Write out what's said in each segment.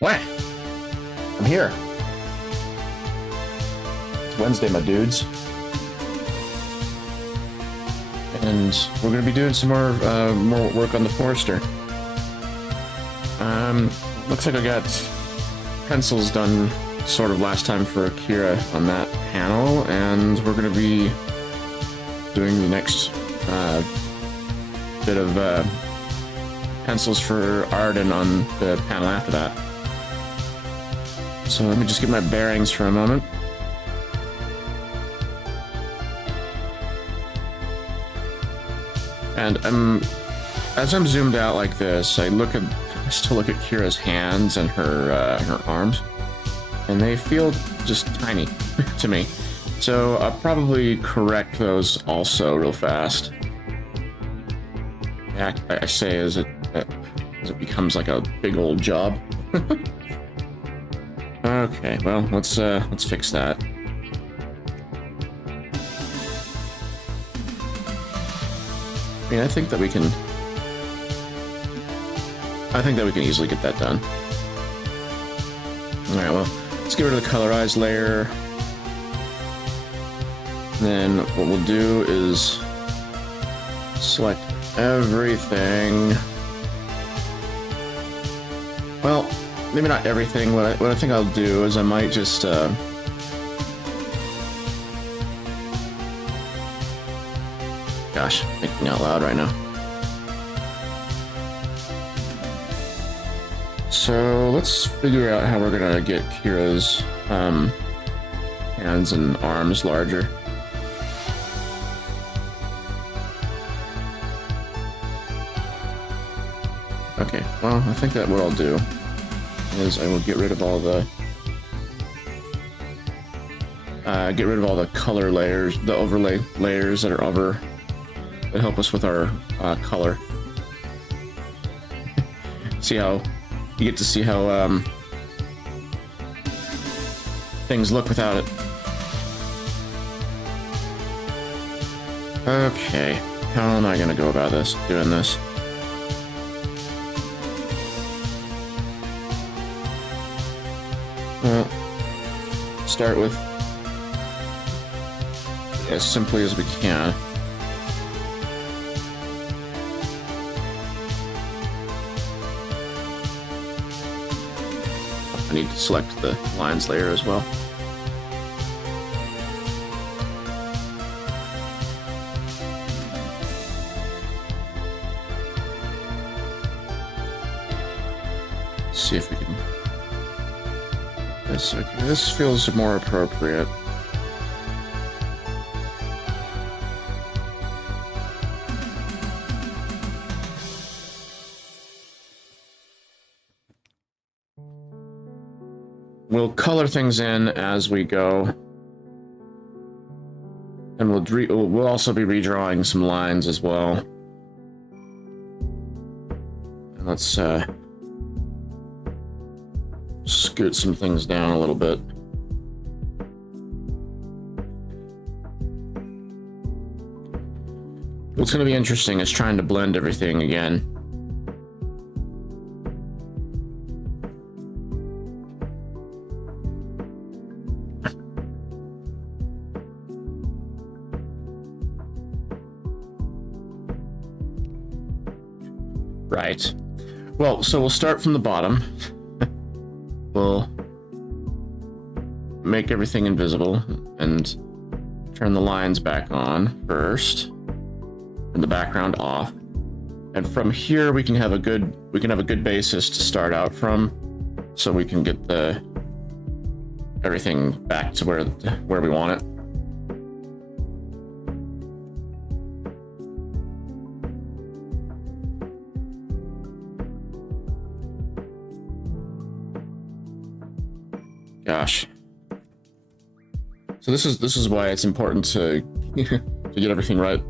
What? I'm here. It's Wednesday, my dudes. And we're gonna be doing some more work on the Forester. Looks like I got pencils done sort of last time for Akira on that panel, and we're gonna be doing the next bit of pencils for Arden on the panel after that. So let me just get my bearings for a moment. And as I'm zoomed out like this, I still look at Kira's hands and her arms, and they feel just tiny to me. So I'll probably correct those also real fast. Yeah, I say as it becomes like a big old job. Okay, well, let's fix that. I mean, I think that we can easily get that done. All right, well, let's get rid of the colorized layer. Then what we'll do is select everything. Well, maybe not everything. What I think I'll do is I might just gosh, thinking out loud right now. So let's figure out how we're gonna get Kira's hands and arms larger. Okay, well, I think that what I'll do is I will get rid of all the color layers, the overlay layers that help us with our color. See how you get to see how things look without it. Okay, how am I gonna go about doing this? Well, start with as simply as we can. I need to select the lines layer as well. Let's see if we can. Okay, this feels more appropriate. We'll color things in as we go, and we'll also be redrawing some lines as well. And let's scoot some things down a little bit. What's going to be interesting is trying to blend everything again. Right. Well, so we'll start from the bottom. We'll make everything invisible and turn the lines back on first, and the background off. And from here we can have a good basis to start out from, so we can get everything back to where we want it. Gosh. So this is why it's important to to get everything right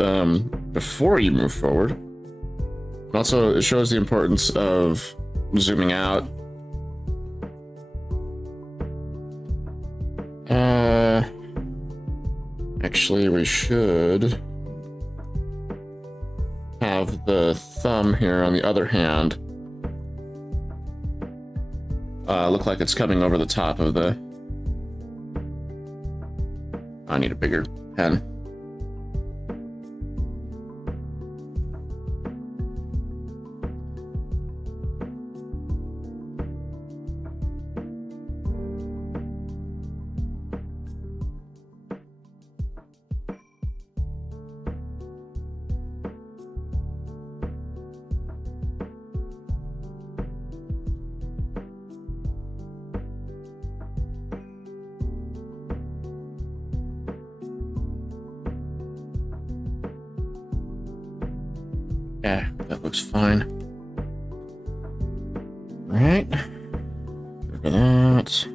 before you move forward. And also, it shows the importance of zooming out. Actually, we should have the thumb here on the other hand look like it's coming over the top of the... I need a bigger pen. Yeah, that looks fine. All right. Get rid of that.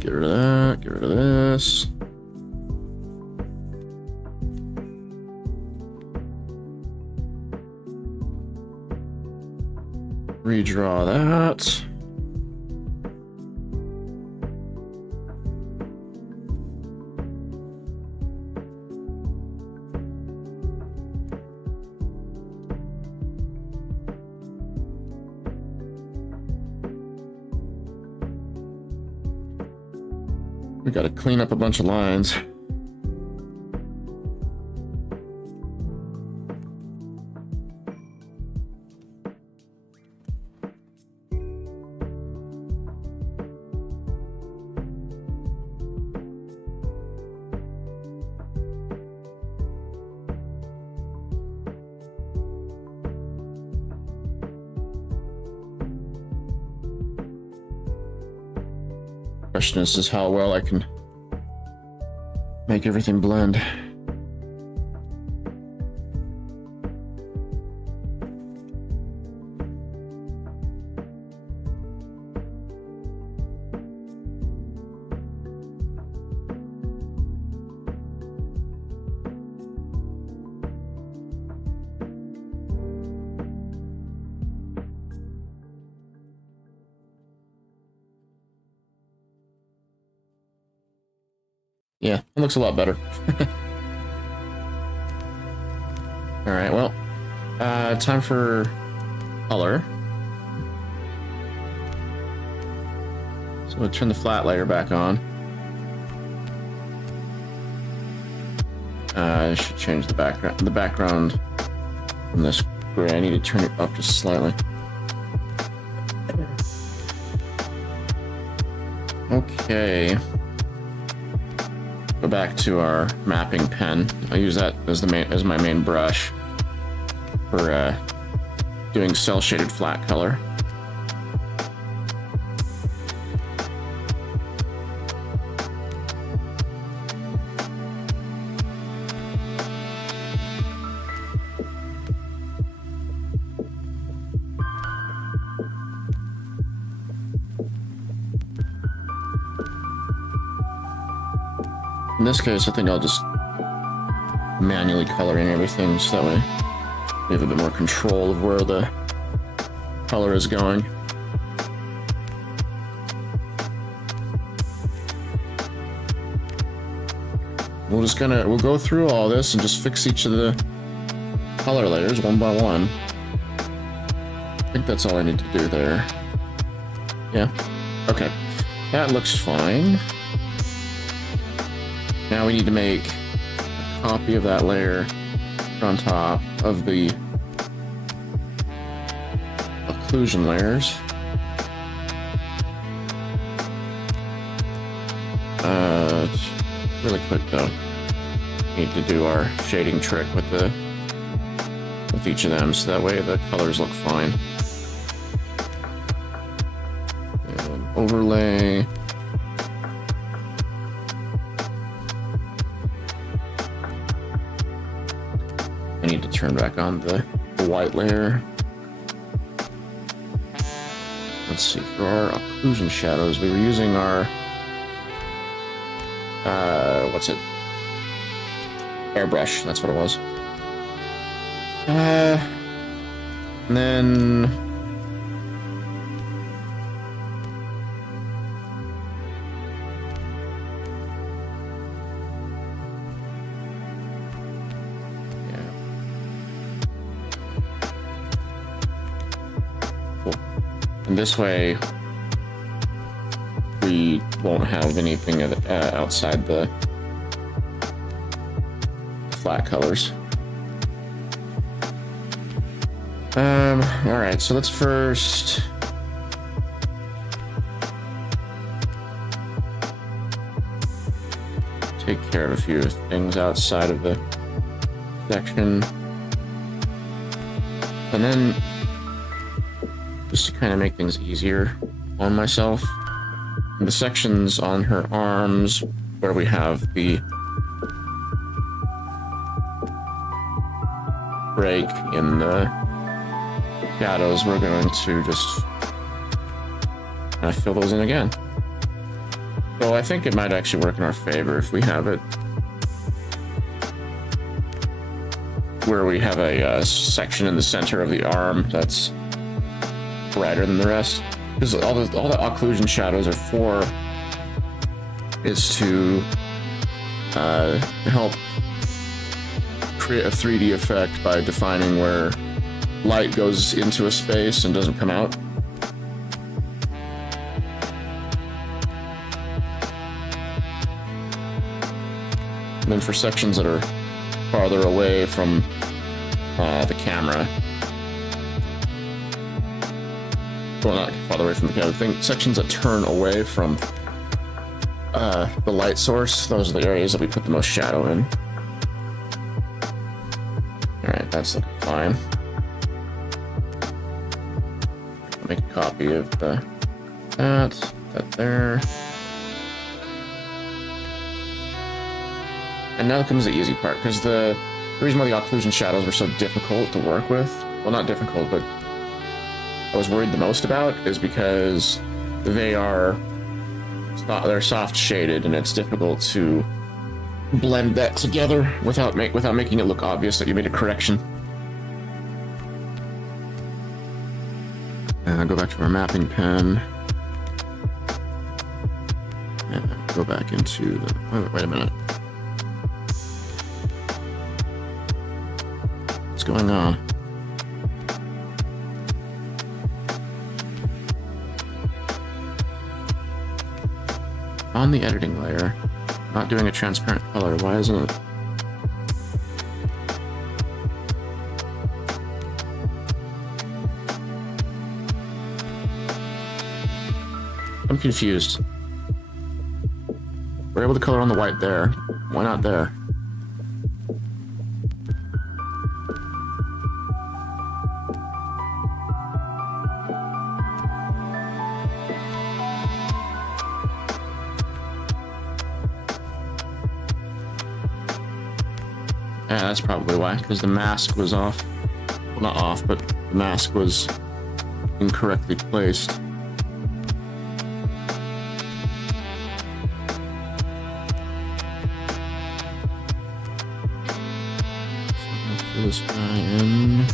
Get rid of that. Get rid of this. Redraw that. We gotta clean up a bunch of lines. Question is how well I can make everything blend. Yeah, it looks a lot better. All right, well, time for color. So we'll turn the flat layer back on. I should change the background. The background from this gray, I need to turn it up just slightly. Okay. Go back to our mapping pen. I'll use that as my main brush for doing cell shaded flat color. In this case, I think I'll just manually color in everything so that way we have a bit more control of where the color is going. We'll go through all this and just fix each of the color layers one by one. I think that's all I need to do there. Yeah, okay, that looks fine. Now we need to make a copy of that layer on top of the occlusion layers. Really quick though, need to do our shading trick with each of them so that way the colors look fine. And overlay. I need to turn back on the white layer. Let's see, for our occlusion shadows, we were using our, what's it? Airbrush, that's what it was. And then... And this way, we won't have anything outside the flat colors. Alright, so let's first take care of a few things outside of the section. And then, just to kind of make things easier on myself, the sections on her arms where we have the break in the shadows, we're going to just kind of fill those in again. So I think it might actually work in our favor if we have it where we have a section in the center of the arm that's brighter than the rest. Because all the occlusion shadows are for is to help create a 3D effect by defining where light goes into a space and doesn't come out. And then for sections that are farther away from the camera, well, not farther away from the camera, I think sections that turn away from the light source, those are the areas that we put the most shadow in. Alright, that's looking fine. I'll make a copy of that there. And now comes the easy part, because the reason why the occlusion shadows were so difficult to work with, well, not difficult, but I was worried the most about, is because they're soft shaded, and it's difficult to blend that together without making it look obvious that you made a correction. Go back to our mapping pen. And go back into the... Wait a minute. What's going on? On the editing layer, not doing a transparent color. Why isn't it? I'm confused. We're able to color on the white there. Why not there? Yeah, that's probably why, because the mask was off. Well, not off, but the mask was incorrectly placed. So fill this guy in.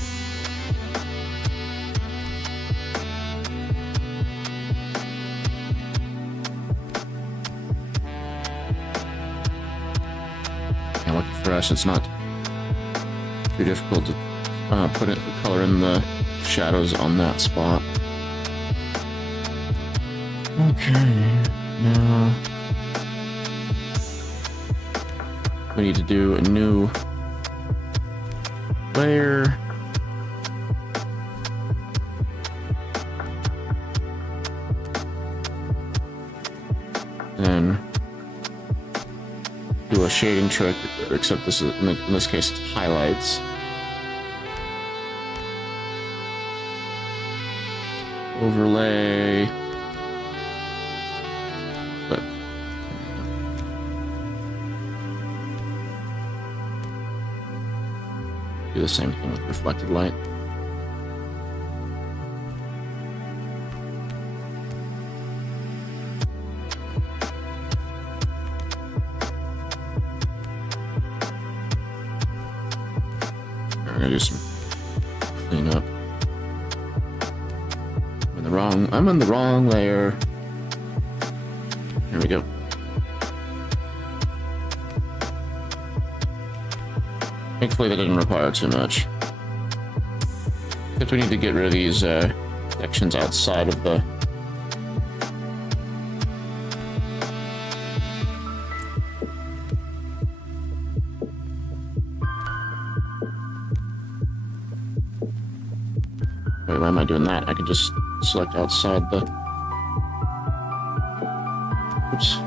Yeah, lucky for us, it's not too difficult to put the color in the shadows on that spot. Okay, now we need to do a new layer. Then do a shading trick, except this is in this case it's highlights. Overlay. But do the same thing with reflected light. I'm gonna do some cleanup. I'm in the wrong layer. There we go. Thankfully that didn't require too much. Except we need to get rid of these sections outside of the... Wait, why am I doing that? I could just select outside the... Oops.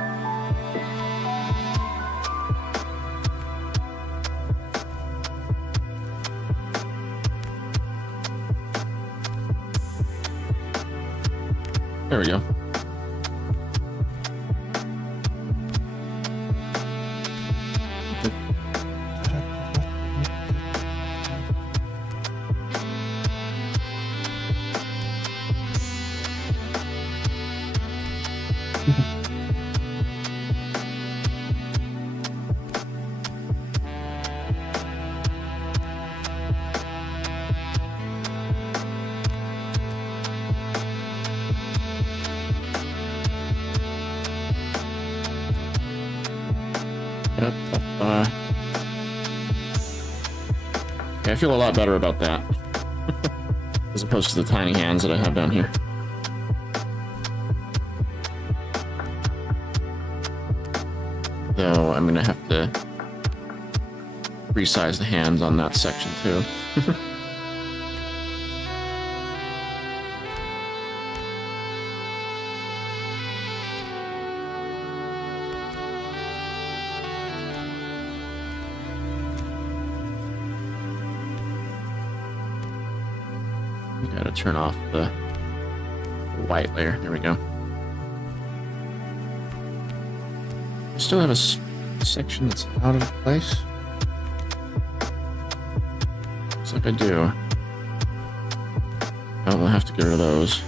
There we go. Okay, I feel a lot better about that. As opposed to the tiny hands that I have down here. Though I'm gonna have to resize the hands on that section too. Gotta turn off the white layer. There we go. I still have a section that's out of place. Looks like I do. Oh, we'll have to get rid of those.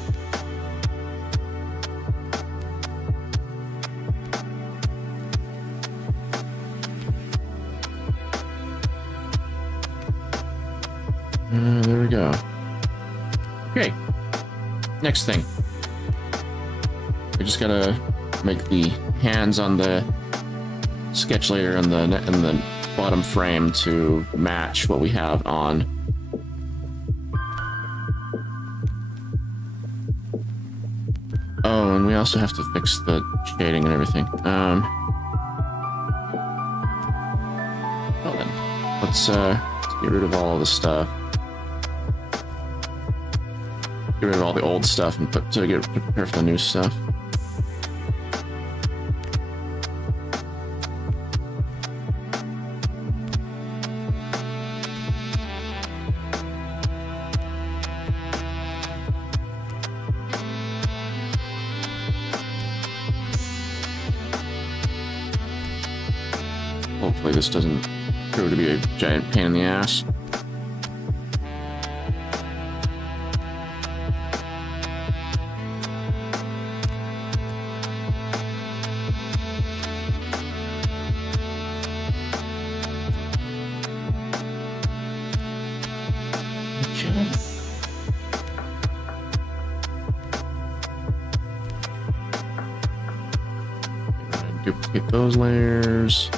There we go. Okay, next thing. We just gotta make the hands on the sketch layer and the bottom frame to match what we have on. Oh, and we also have to fix the shading and everything. Well then, let's get rid of all the stuff. Get rid of all the old stuff and prepare for the new stuff. Hopefully this doesn't prove to be a giant pain in the ass. Duplicate those layers.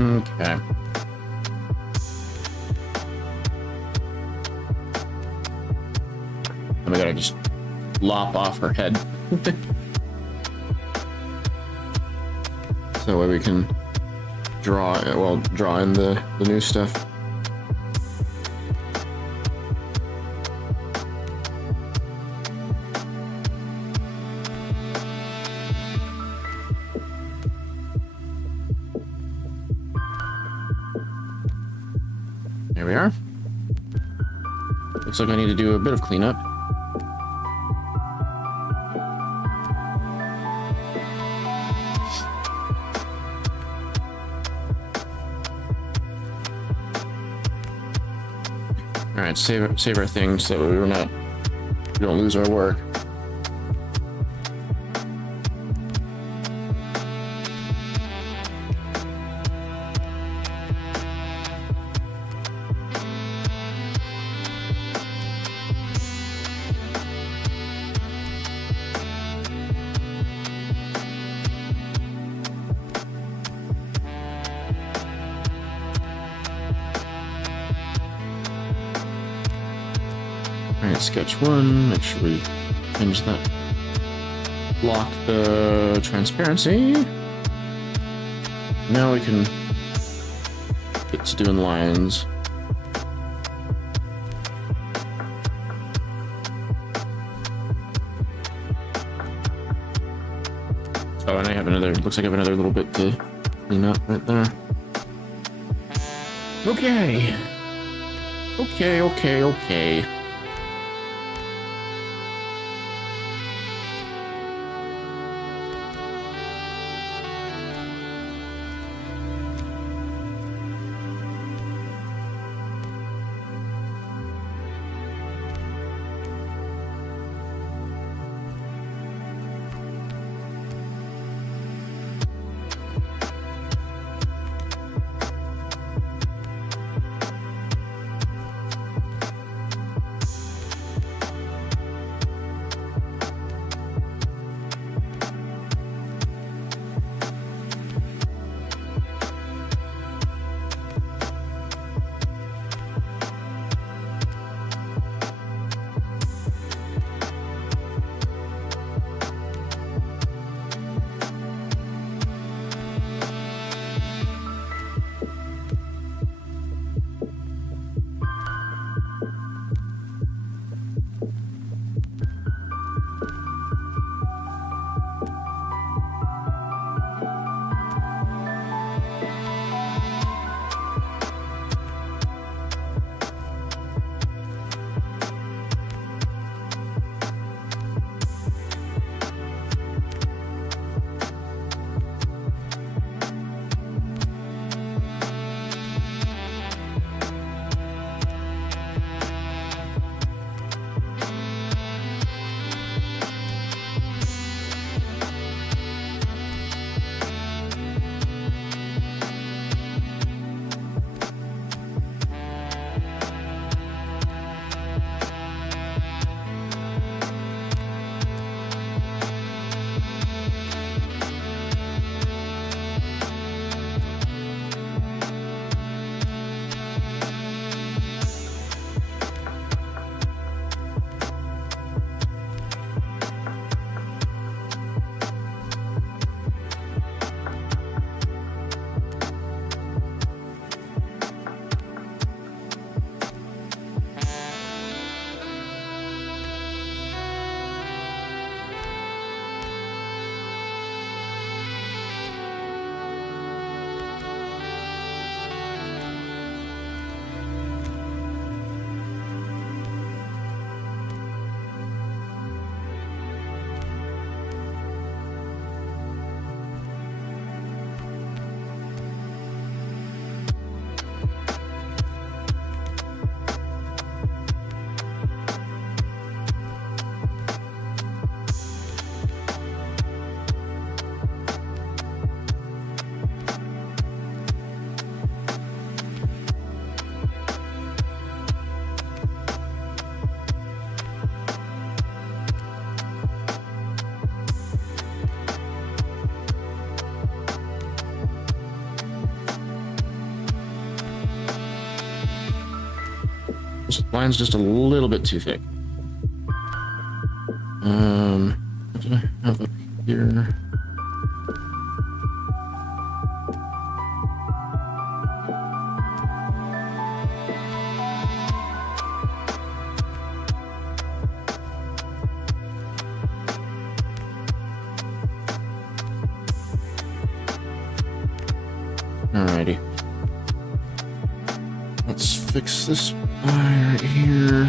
Okay. And we gotta just lop off her head. So that way we can draw in the new stuff. There we are. Looks like I need to do a bit of cleanup. All right, save our things so we don't lose our work. Alright, sketch 1, make sure we change that. Lock the transparency. Now we can get to doing lines. Oh, and I have another, looks like I have another little bit to clean up right there. Okay. Okay. Line's just a little bit too thick. What did I have up here? Alrighty. Let's fix this eye right here.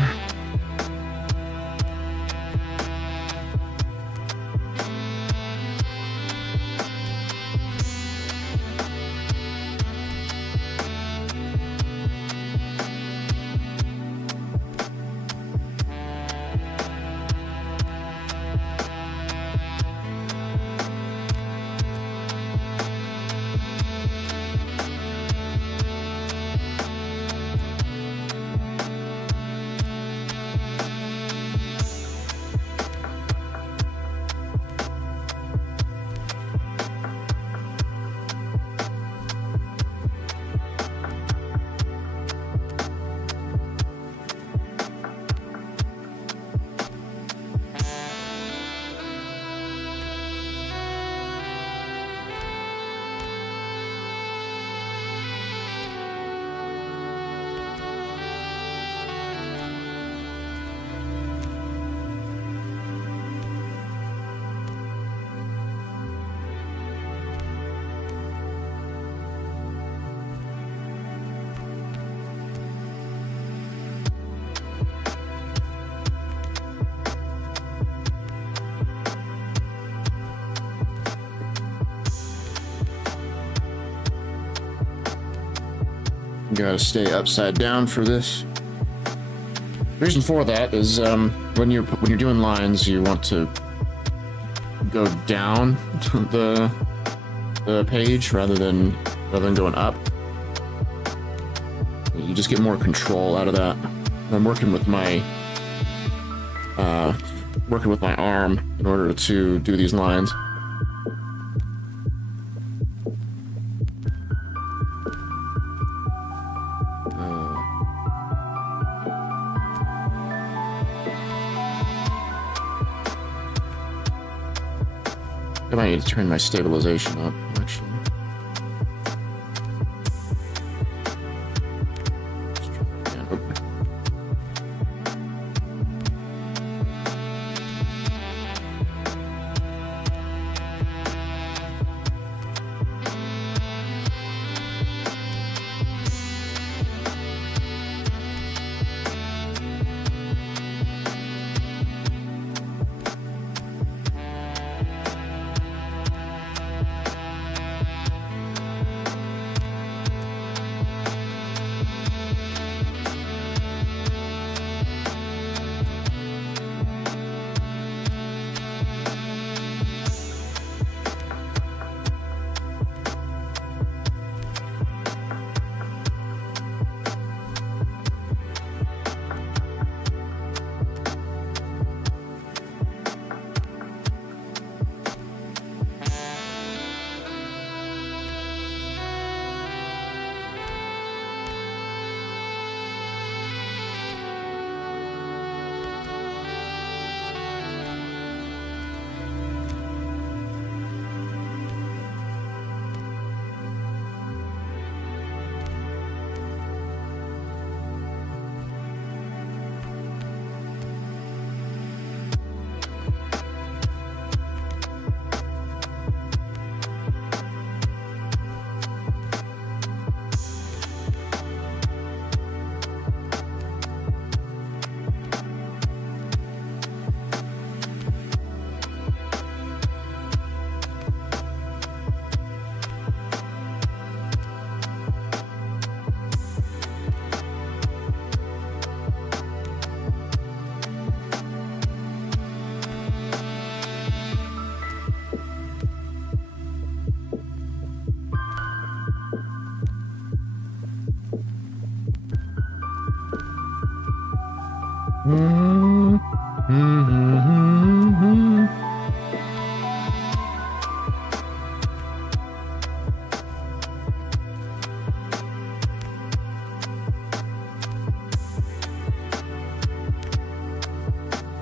Gotta stay upside down for this. The reason for that is when you're doing lines, you want to go down the page rather than going up. You just get more control out of that. I'm working with my arm in order to do these lines. I might need to turn my stabilization up, actually. Let's try that again. Okay.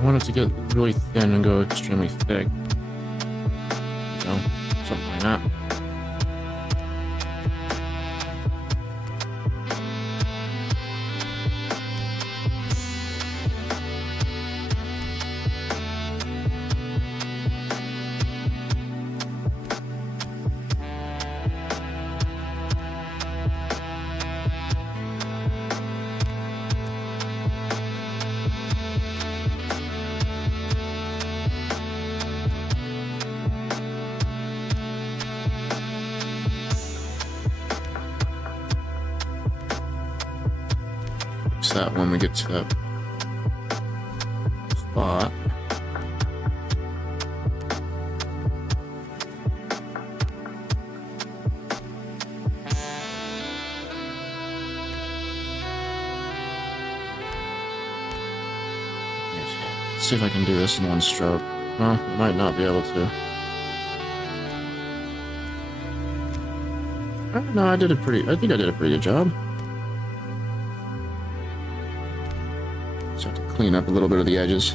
I want it to get really thin and go extremely thick. You know, something like that. That when we get to that spot. Let's see if I can do this in one stroke. Well, I might not be able to. No, I think I did a pretty good job. Clean up a little bit of the edges.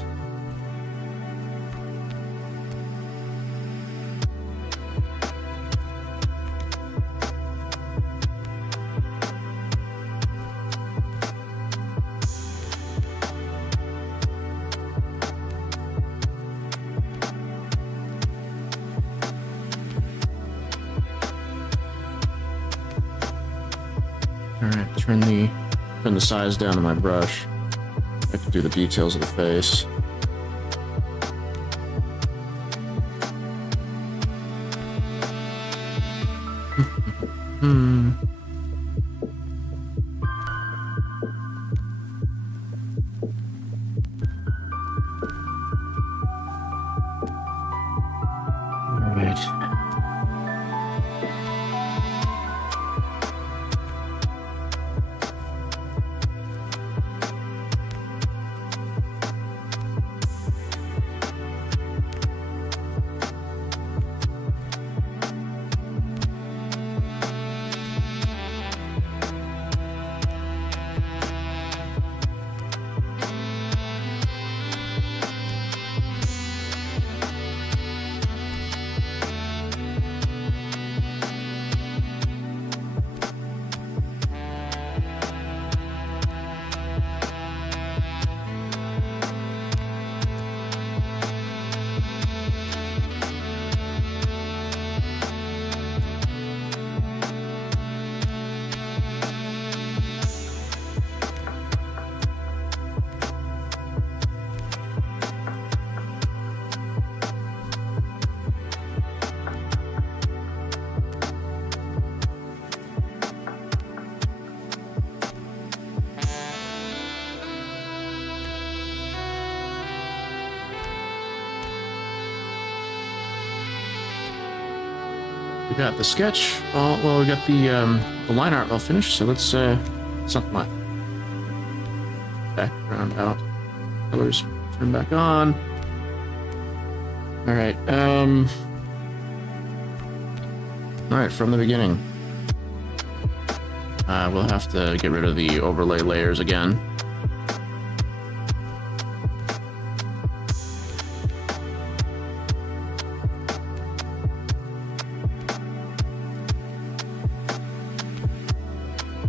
All right, turn the size down of my brush. I can do the details of the face. We got the sketch. Well, we got the line art all finished. So let's something like background out, colors turn back on. All right. All right, from the beginning. We'll have to get rid of the overlay layers again.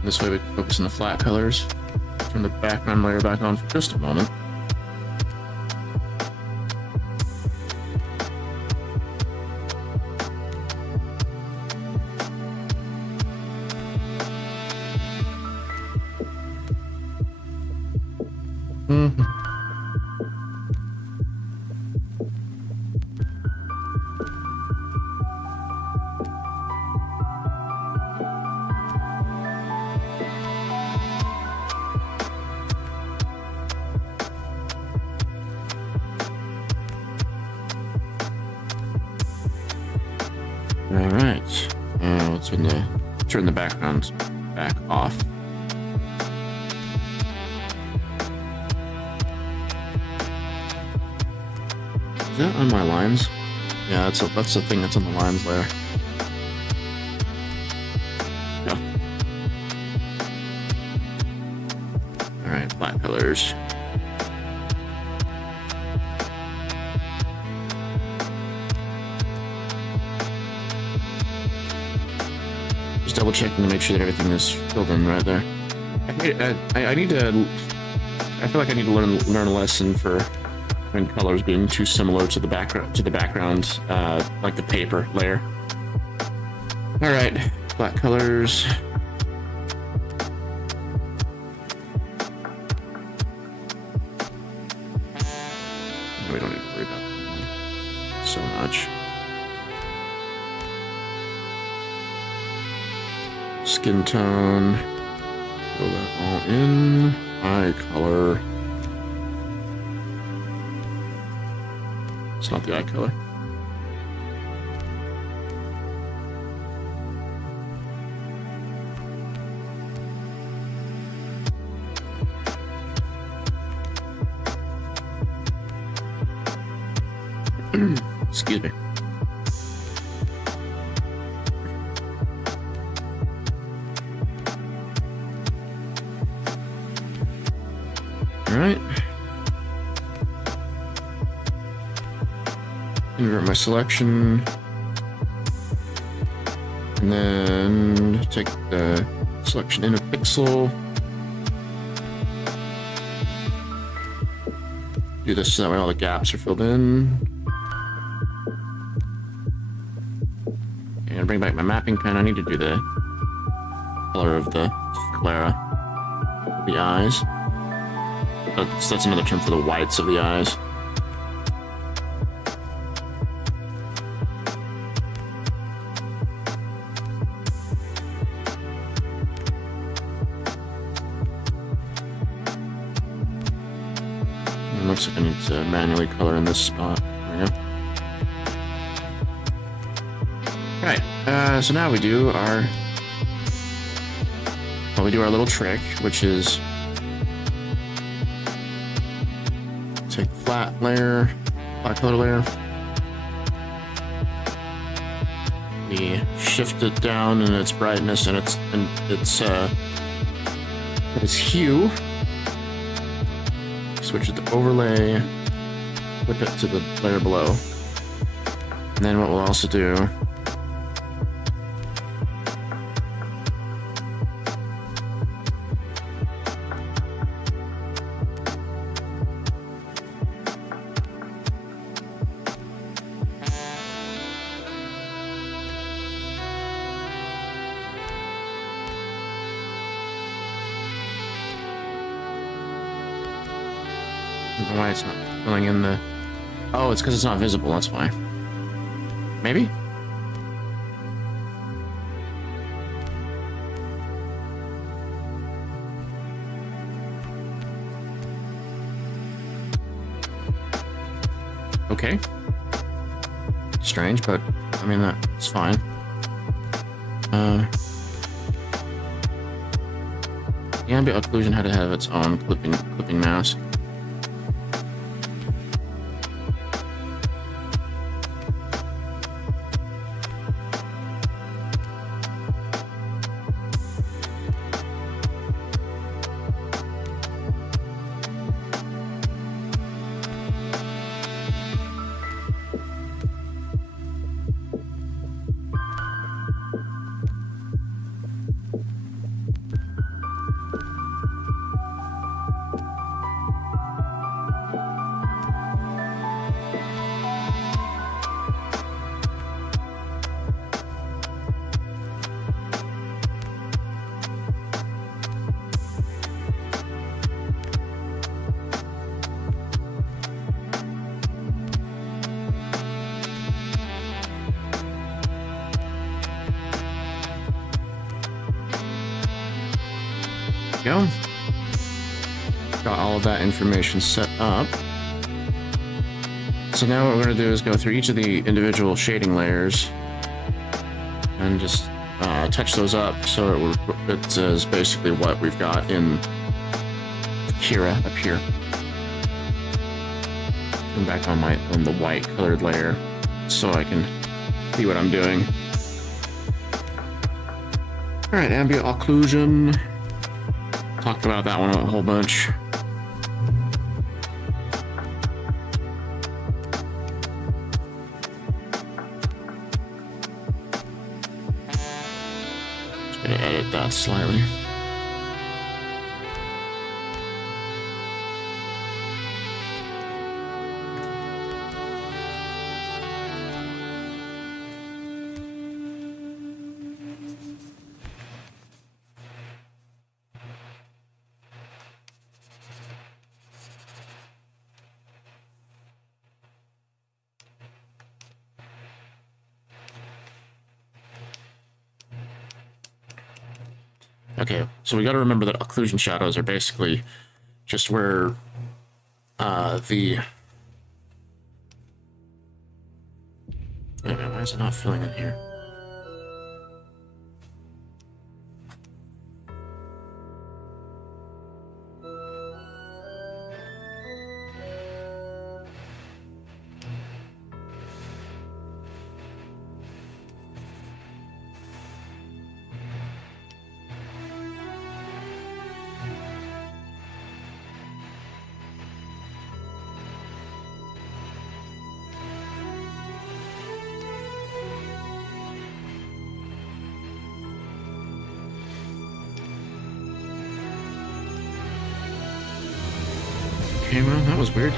This way we can focus on the flat colors. Turn the background layer back on for just a moment. Alright, and let's turn the background back off. Is that on my lines? Yeah, that's the thing that's on the lines layer. Yeah. Alright, black colors. Double checking to make sure that everything is filled in right there. I need to. I feel like I need to learn a lesson for when colors being too similar to the background, like the paper layer. All right, black colors. We don't need to worry about that so much. Skin tone, fill that all in. Eye color. It's not the eye color. Excuse me. Alright. Invert my selection. And then take the selection in a pixel. Do this so that way all the gaps are filled in. And bring back my mapping pen. I need to do the color of the sclera, the eyes. That's another term for the whites of the eyes. It looks like I need to manually color in this spot. There we go. Alright, so now we do our little trick, which is take flat layer, flat color layer. We shift it down in its brightness and its hue. Switch it to overlay, flip it to the layer below. And then what we'll also do I don't know why it's not filling in the... Oh, it's because it's not visible, that's why. Maybe? Okay. Strange, but I mean, that's fine. The ambient occlusion had to have its own clipping mask. Go. Got all of that information set up. So now what we're going to do is go through each of the individual shading layers and just touch those up so it is basically what we've got in Kira up here. Come back on the white colored layer so I can see what I'm doing. All right, ambient occlusion. Talked about that one a whole bunch. Just gonna edit that slightly. Okay, so we got to remember that occlusion shadows are basically just where why is it not filling in here? Okay, well, that was weird.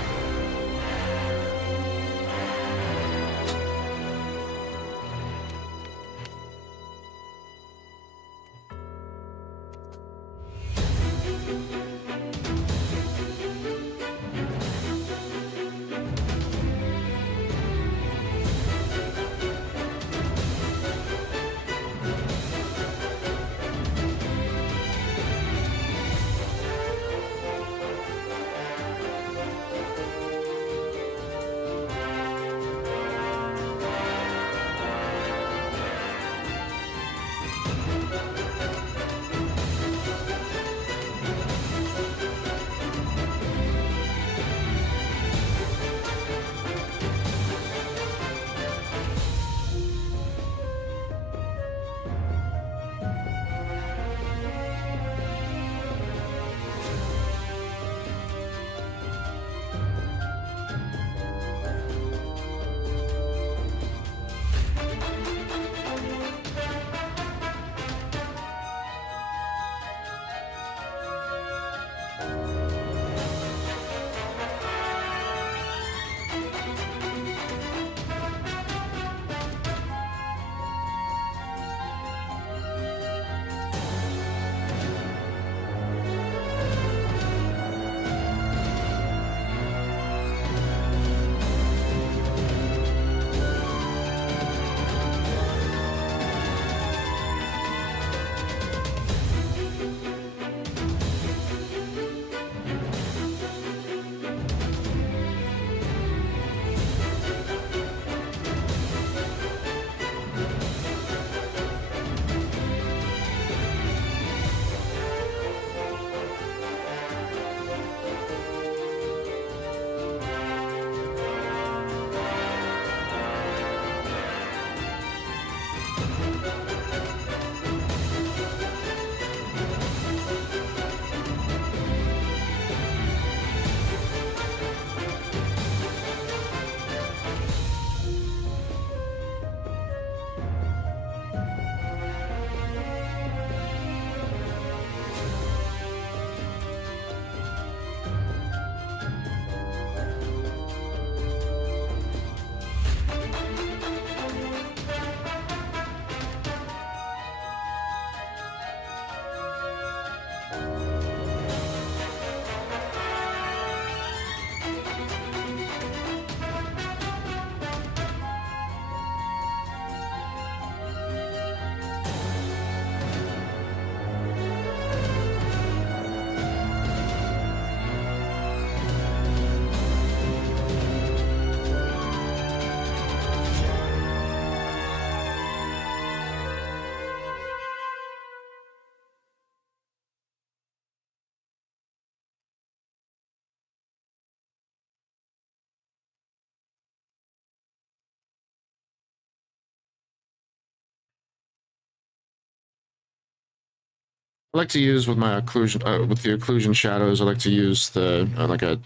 I like to use with my occlusion, with the occlusion shadows. I like to use the like a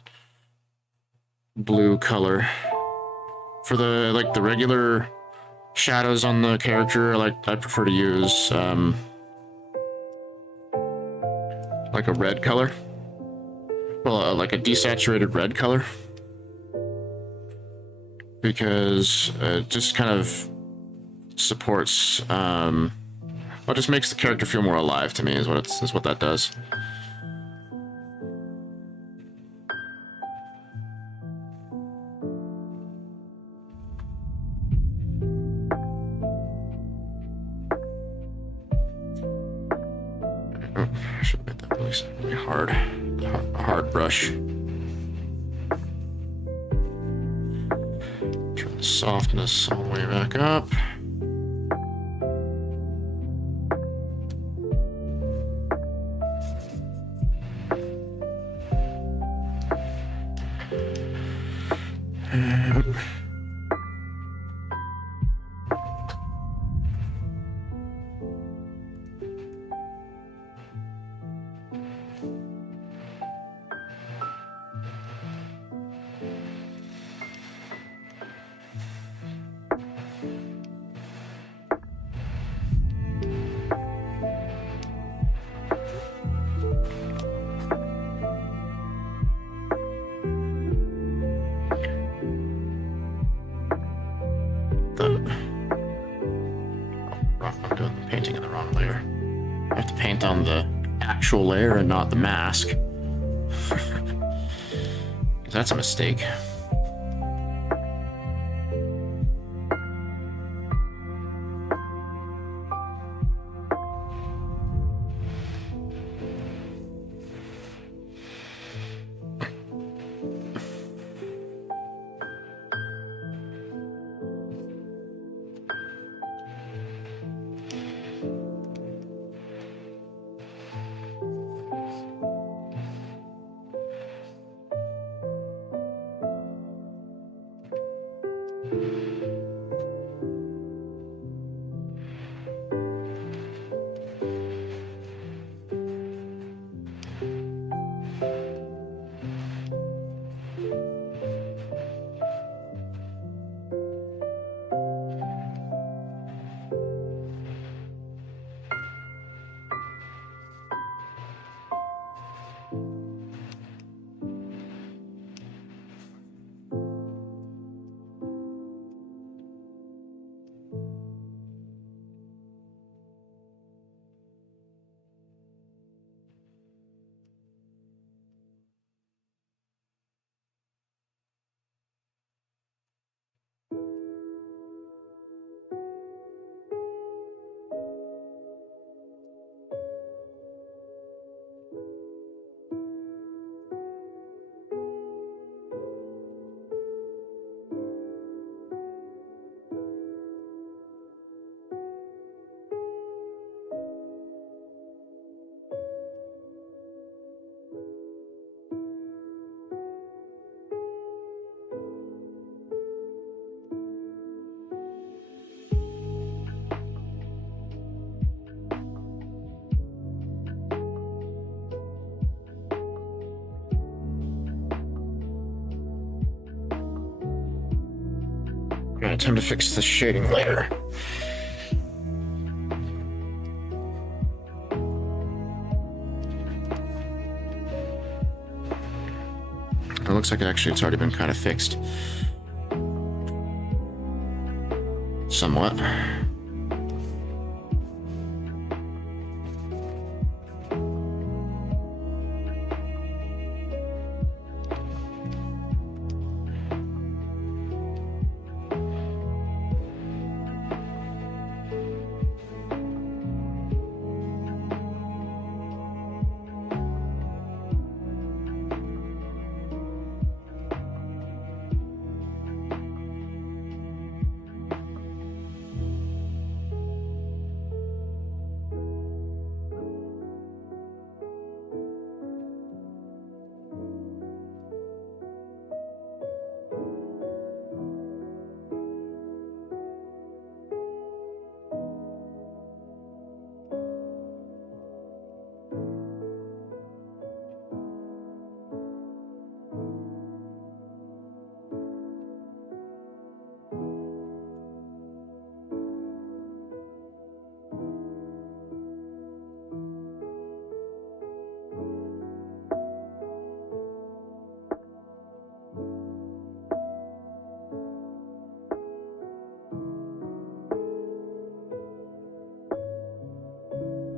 blue color for the like the regular shadows on the character. I prefer to use like a red color. Well, like a desaturated red color, because it just kind of supports, well, it just makes the character feel more alive to me, is what that does. Oh, I should make that really hard brush. Turn the softness all the way back up. I'm doing the painting in the wrong layer. I have to paint on the actual layer and not the mask. That's a mistake. Alright, time to fix the shading layer. It looks like it's already been kind of fixed. Somewhat.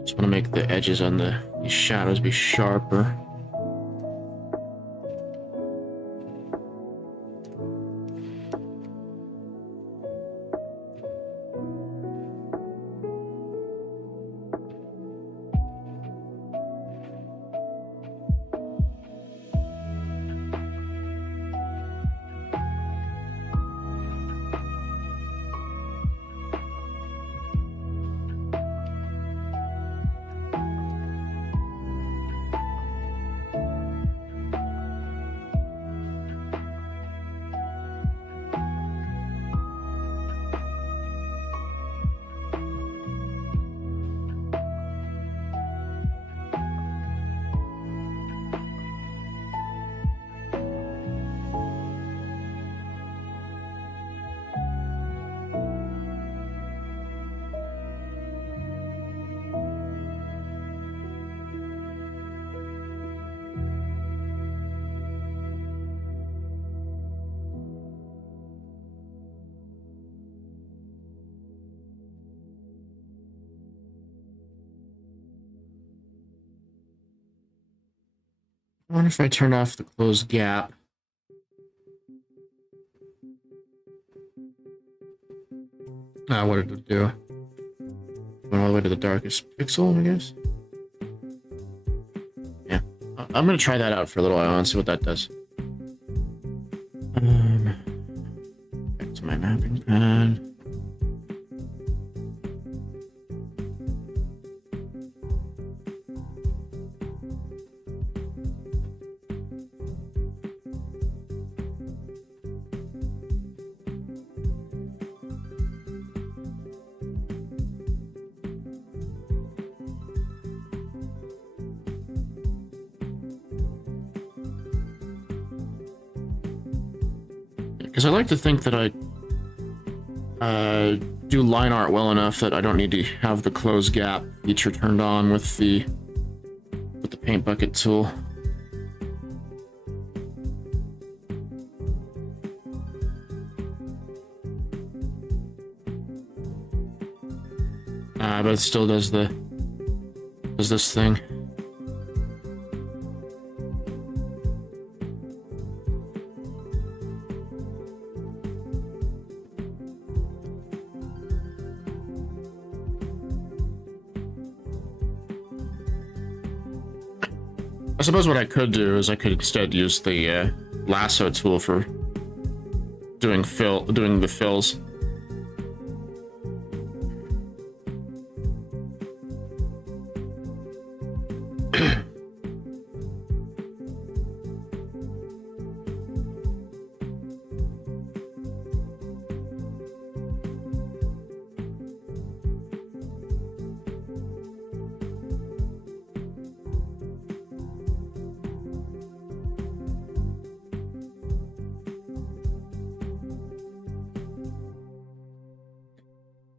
Just want to make the edges on these shadows be sharper. I wonder if I turn off the close gap. What did it do? Went all the way to the darkest pixel, I guess? Yeah. I'm gonna try that out for a little while and see what that does. Back to my mapping pad. Because I like to think that I do line art well enough that I don't need to have the close gap feature turned on with the paint bucket tool. But it still does this thing. I suppose what I could do is I could instead use the lasso tool for doing the fills.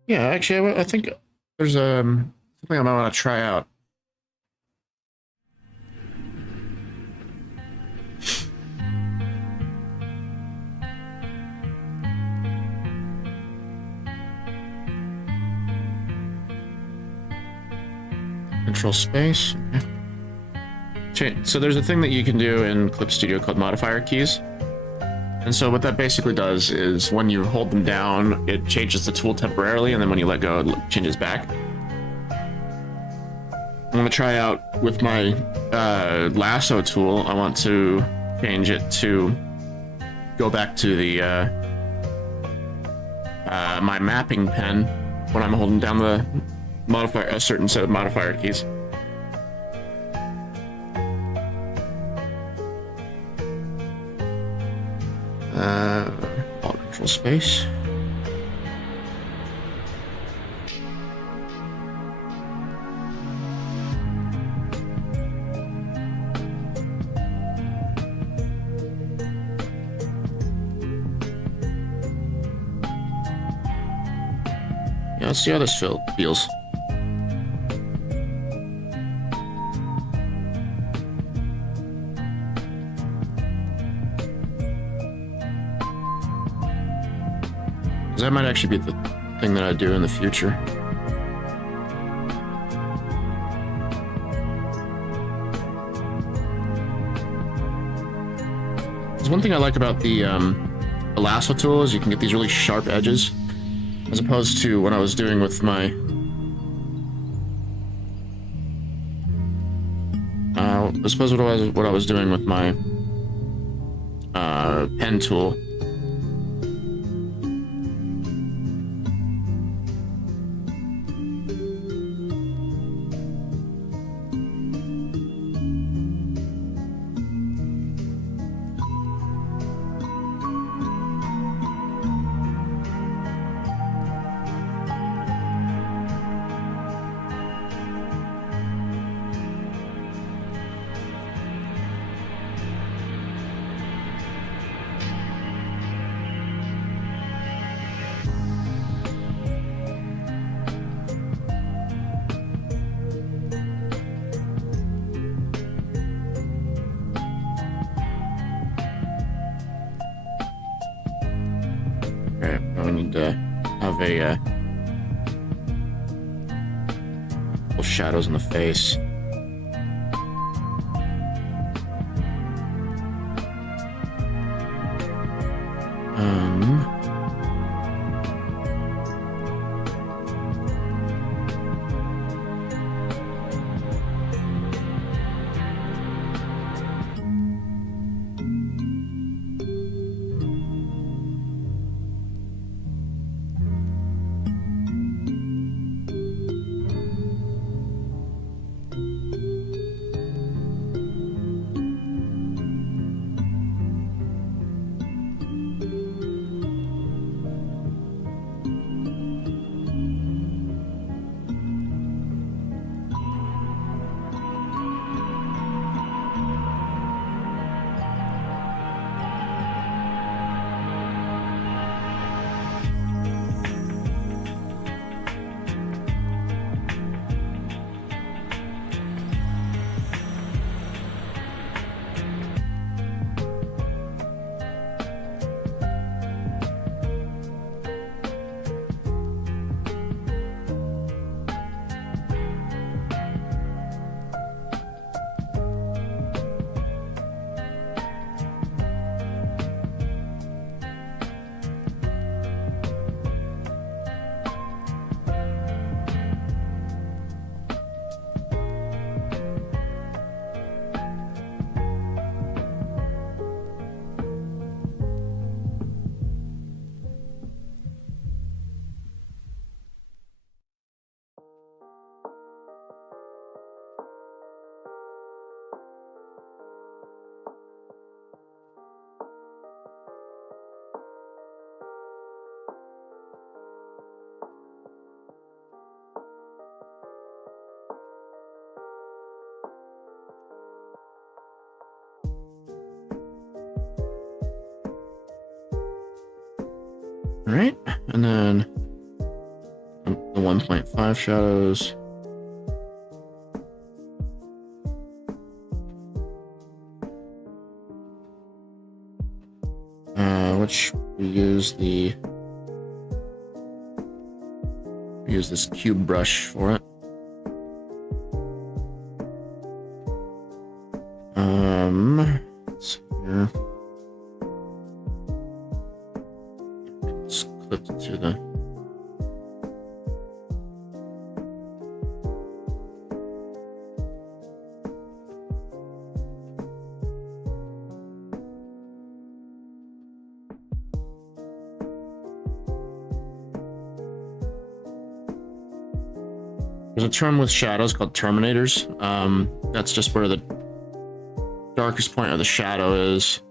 Yeah, actually, I think there's something I might want to try out. Control space. Okay. So there's a thing that you can do in Clip Studio called modifier keys. And so what that basically does is when you hold them down, it changes the tool temporarily, and then when you let go, it changes back. I'm going to try out with my lasso tool. I want to change it to go back to the my mapping pen when I'm holding down the a certain set of modifier keys. Alt control space. Yeah, let's see how this feels. That might actually be the thing that I do in the future. There's one thing I like about the lasso tool is you can get these really sharp edges, as opposed to what I was doing with my I suppose what I was doing with my pen tool. Okay, I need to have a little shadows in the face. Alright, and then the 1.5 shadows. Which we use this cube brush for it. Let's see here. It's clipped to the There's a term with shadows called terminators. That's just where the darkest point of the shadow is,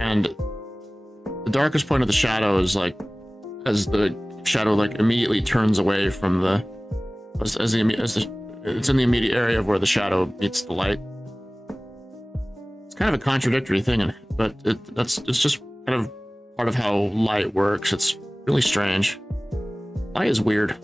and the darkest point of the shadow is like as the shadow like immediately turns away from the it's in the immediate area of where the shadow meets the light. It's kind of a contradictory thing, but it's just kind of part of how light works. It's really strange. Light is weird.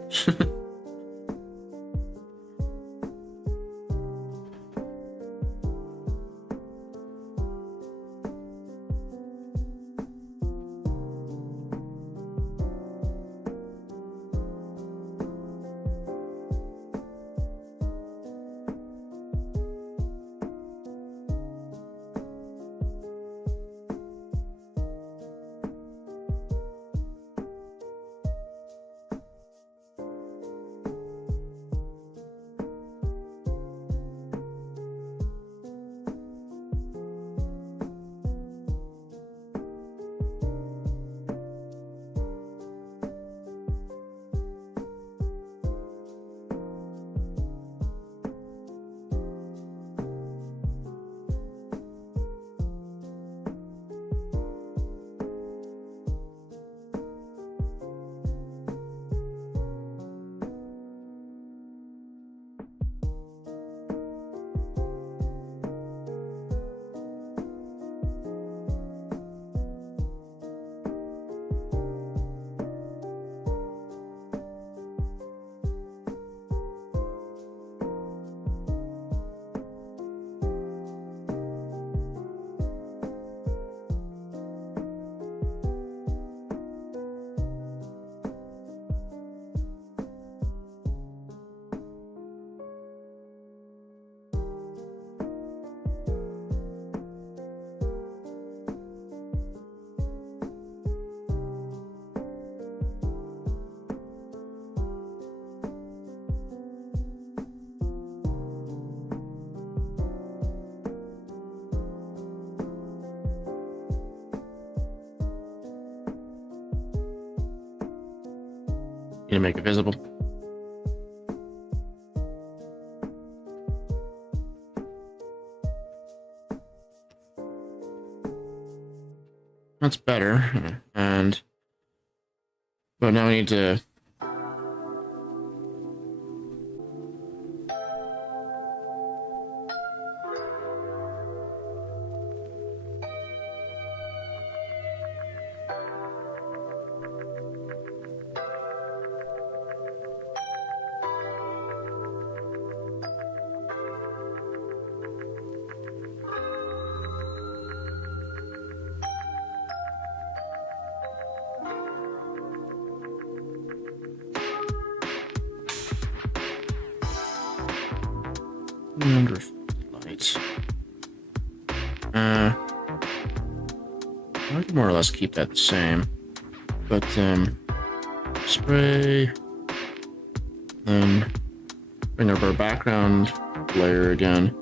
to make it visible. That's better. But now we need to lights. I can more or less keep that the same, but spray, then bring up our background layer again.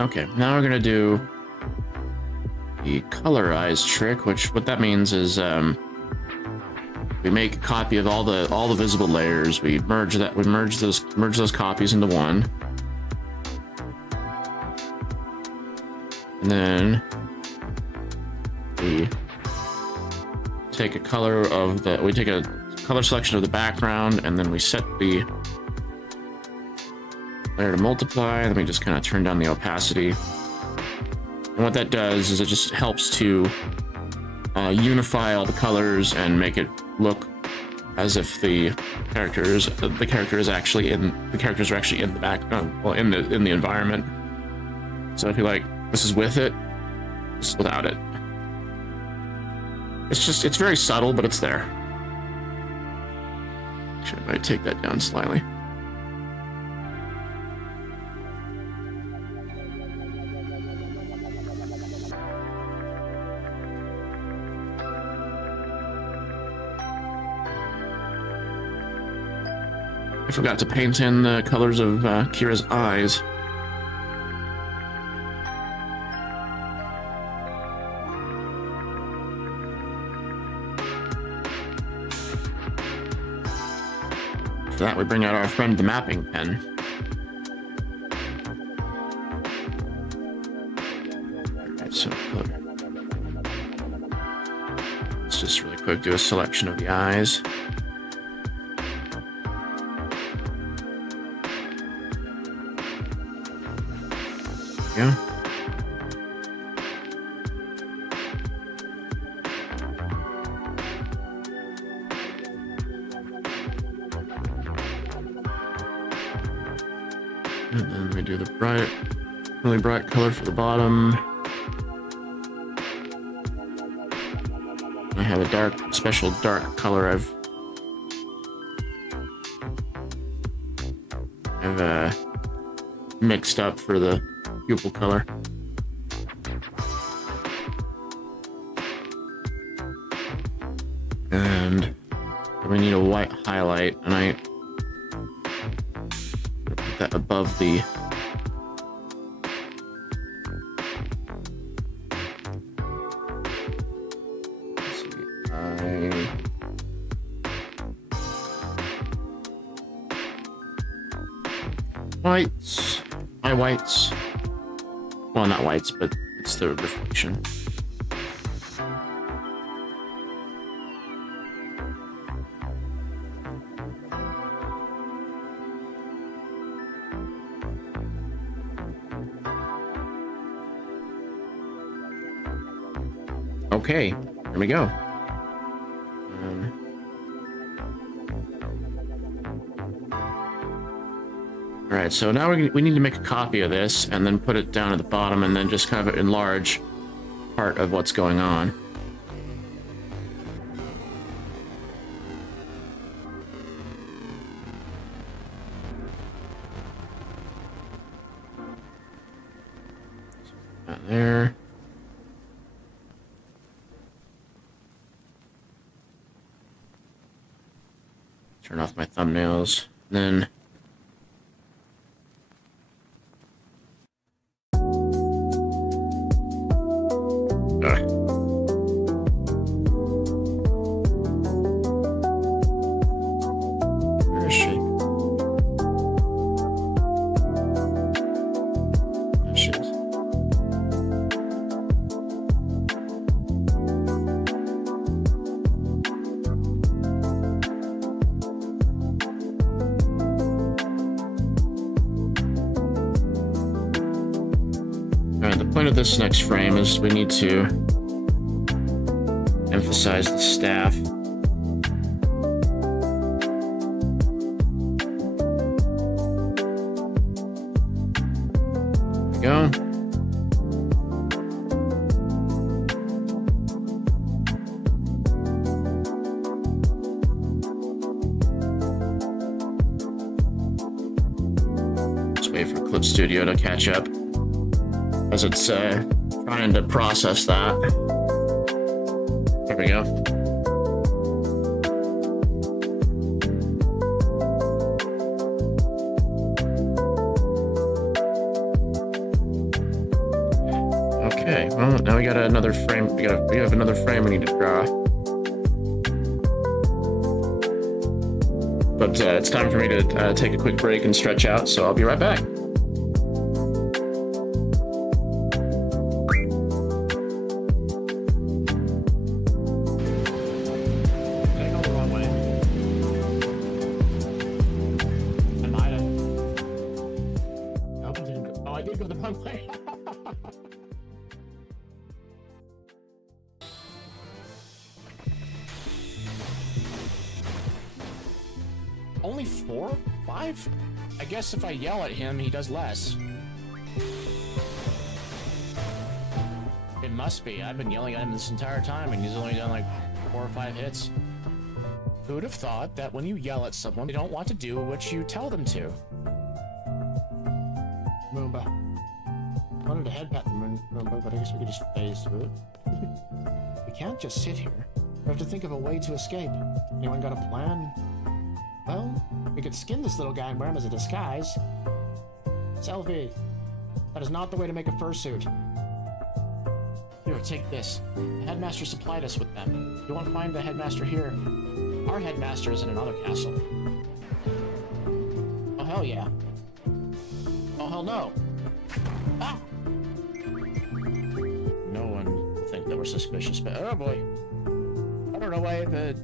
Okay, now we're gonna do the colorize trick, which what that means is we make a copy of all the visible layers. We merge those copies into one, and then we take a color selection of the background, and then we set the layer to multiply. Let me just kind of turn down the opacity. And what that does is it just helps to unify all the colors and make it look as if the characters are actually in the background, well, in the environment. So if you like, this is with it, this is without it. It's very subtle, but it's there. Actually, I might take that down slightly. I forgot to paint in the colors of Kira's eyes. For that, we bring out our friend the mapping pen. Alright, so let's just really quick do a selection of the eyes. Yeah. And then we do the really bright color for the bottom. I have a special dark color I've mixed up for the pupil color. And we need a white highlight, and I put that above the whites. Well, not whites, but it's the reflection. Okay, here we go. Alright, so now we need to make a copy of this and then put it down at the bottom and then just kind of enlarge part of what's going on. That there. Turn off my thumbnails. Then this next frame is we need to emphasize the staff. There we go. Just wait for Clip Studio to catch up, as it's trying to process that. There we go. Okay, well, now we got another frame. We have another frame we need to draw. But it's time for me to take a quick break and stretch out, so I'll be right back. Only 4? 5? I guess if I yell at him, he does less. It must be. I've been yelling at him this entire time, and he's only done like 4 or 5 hits. Who would have thought that when you yell at someone, they don't want to do what you tell them to? Moomba. I wanted to head pat the Moomba, but I guess we could just phase through it. We can't just sit here. We have to think of a way to escape. Anyone got a plan? Well, we could skin this little guy and wear him as a disguise. Selfie. That is not the way to make a fursuit. Here, take this. The headmaster supplied us with them. You won't find the headmaster here. Our headmaster is in another castle. Oh, hell yeah. Oh, hell no. Ah! No one will think that we're suspicious, but oh boy. I don't know why the...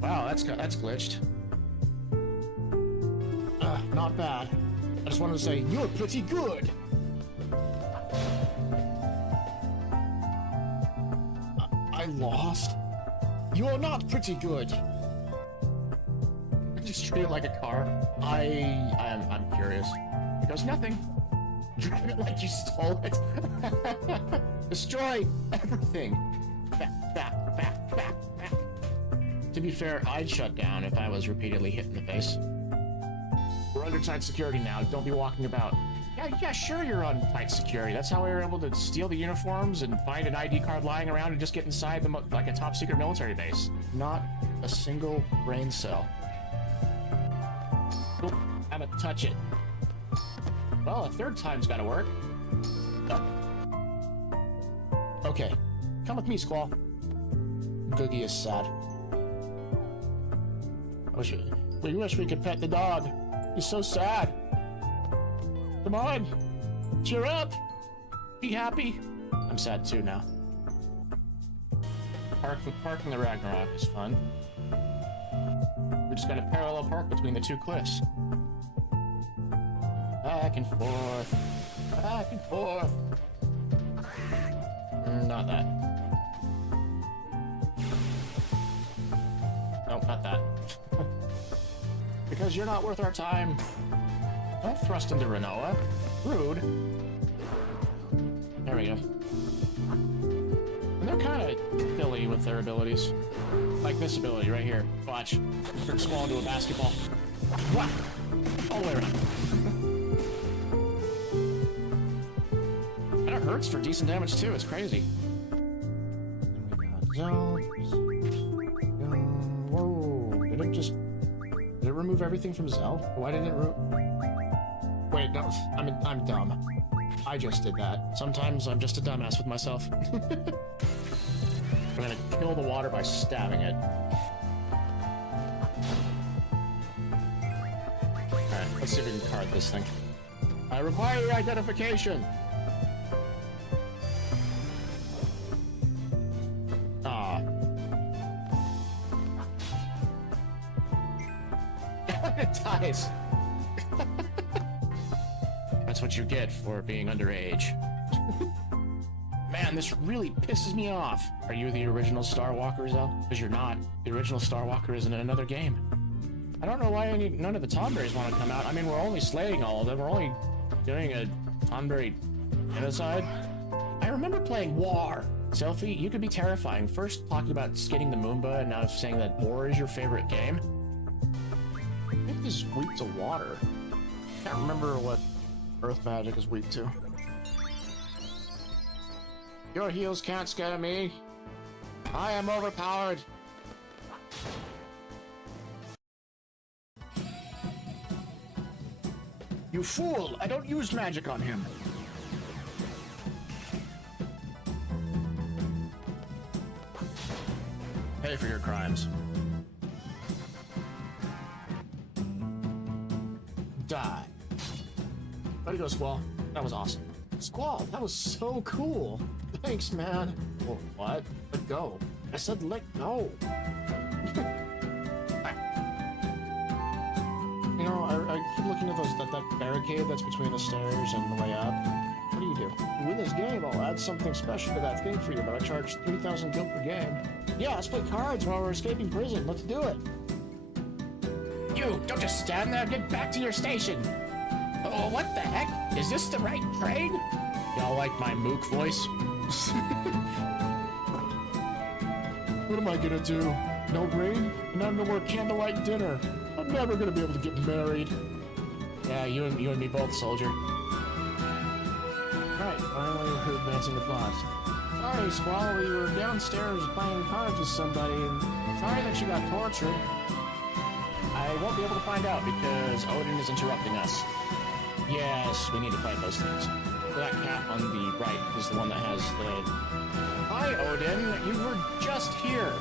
Wow, that's glitched. Not bad. I just wanted to say, you're pretty good! I lost? You're not pretty good! Just treat it like a car. I'm curious. It goes nothing. Drive it like you stole it. Destroy everything. Back. To be fair, I'd shut down if I was repeatedly hit in the face. We're under tight security now. Don't be walking about. Yeah, sure you're on tight security. That's how we were able to steal the uniforms and find an ID card lying around and just get inside them like a top secret military base. Not a single brain cell. Oop, have it touch it. Well, a third time's gotta work. Okay, come with me, Squall. Googie is sad. We wish we could pet the dog. He's so sad. Come on, cheer up. Be happy. I'm sad too now. Parking the Ragnarok is fun. We just got a parallel park between the two cliffs. Back and forth. Back and forth. Not that. Nope, not that. Because you're not worth our time. Don't thrust into Renoa. Rude. There we go. And they're kind of silly with their abilities. Like this ability right here. Watch. Turn Squall into a basketball. What? All the way around. And it hurts for decent damage too. It's crazy. And we got zones. Whoa. Did it just... Did it remove everything from Zell? Why didn't it Wait, no. I'm dumb. I just did that. Sometimes I'm just a dumbass with myself. I'm gonna kill the water by stabbing it. Alright, let's see if we can card this thing. I require your identification! Aw. It dies! That's what you get for being underage. Man, this really pisses me off. Are you the original Starwalker, Zell? Because you're not. The original Starwalker is in another game. I don't know why none of the Tonberries want to come out. I mean, we're only slaying all of them. We're only doing a Tonberry genocide. I remember playing War. Selfie, you could be terrifying. First talking about skinning the Moomba, and now saying that War is your favorite game. I think this is weak to water. I can't remember what Earth magic is weak to. Your heels can't scare me. I am overpowered. You fool! I don't use magic on him. Pay for your crimes. Die. Way to go, Squall. That was awesome. Squall, that was so cool. Thanks, man. Well, what? Let go. I said let go. You know, I keep looking at that barricade that's between the stairs and the way up. What do you do? You win this game, I'll add something special to that thing for you, but I charge 3,000 gil per game. Yeah, let's play cards while we're escaping prison. Let's do it. You, don't just stand there. Get back to your station. Oh, what the heck? Is this the right train? Y'all like my mook voice? What am I gonna do? No rain? And I'm gonna work candlelight dinner. I'm never gonna be able to get married. Yeah, you and me both, soldier. Right, finally we're advancing the plot. Sorry, Squall, we were downstairs playing cards with somebody, and sorry that you got tortured. I won't be able to find out because Odin is interrupting us. Yes, we need to fight those things. That cat on the right is the one that has the... Hi, Odin! You were just here!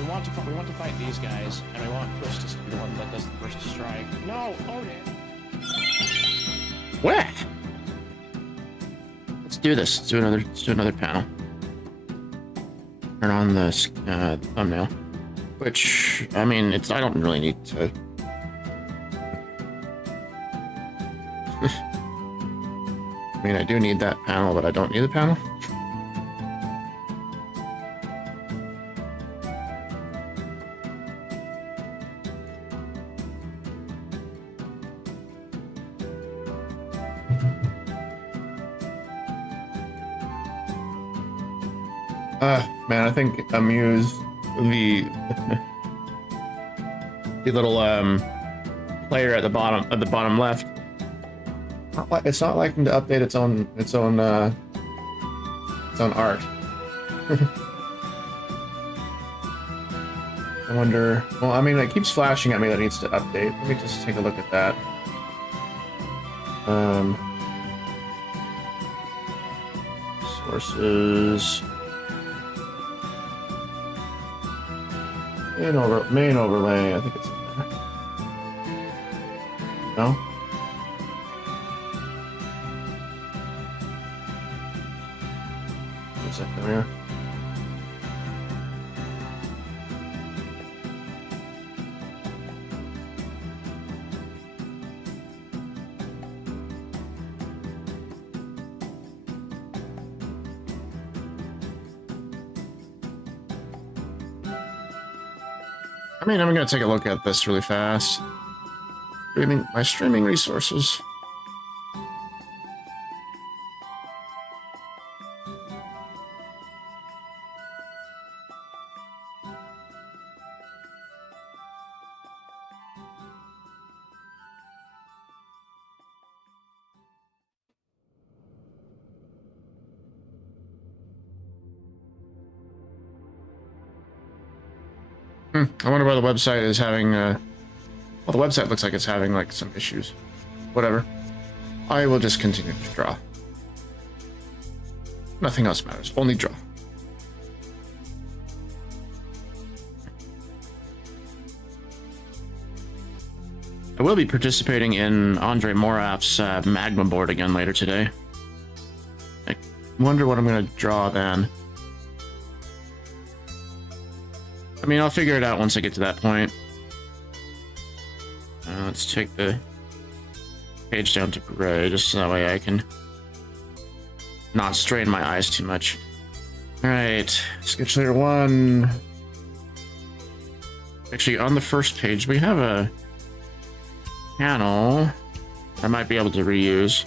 We want to fight these guys, and we want Chris to be the one that does the first strike. No, Odin! What? Let's do this. Let's do another panel. Turn on the thumbnail. Which, I mean, I don't really need to... I mean, I do need that panel, but I don't need the panel. Man, I think Amuse, the little player at the bottom left. It's not liking to update its own art. I wonder. Well, I mean, it keeps flashing at me that it needs to update. Let me just take a look at that. Sources. Main overlay, I think it's in there. No? One second here. I mean, I'm gonna take a look at this really fast. My streaming resources. I wonder why the website is having, well, the website looks like it's having, like, some issues. Whatever. I will just continue to draw. Nothing else matters. Only draw. I will be participating in Andre Morav's Magma board again later today. I wonder what I'm going to draw then. I mean, I'll figure it out once I get to that point. Let's take the page down to gray, just so that way I can not strain my eyes too much. Alright, sketch layer 1. Actually, on the first page, we have a panel I might be able to reuse.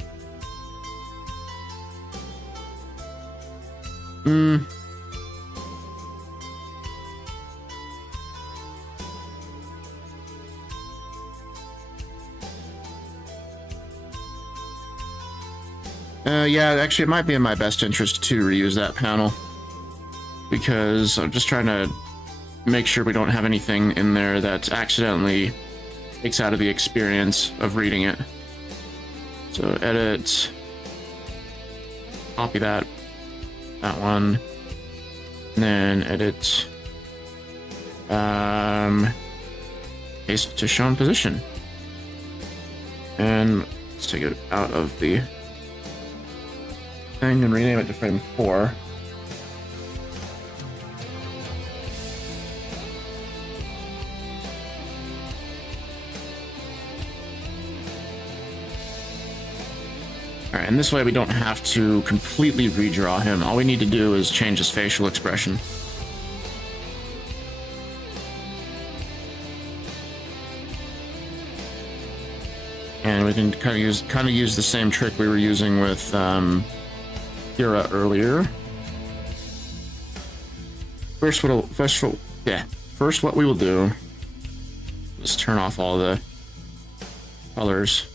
Yeah, actually, it might be in my best interest to reuse that panel, because I'm just trying to make sure we don't have anything in there that accidentally takes out of the experience of reading it. So edit, copy that one, and then edit, paste to shown position, and let's take it out of the thing and rename it to frame 4. Alright, and this way we don't have to completely redraw him. All we need to do is change his facial expression. And we can kind of use the same trick we were using with Kira earlier. First, what we will do is turn off all the colors,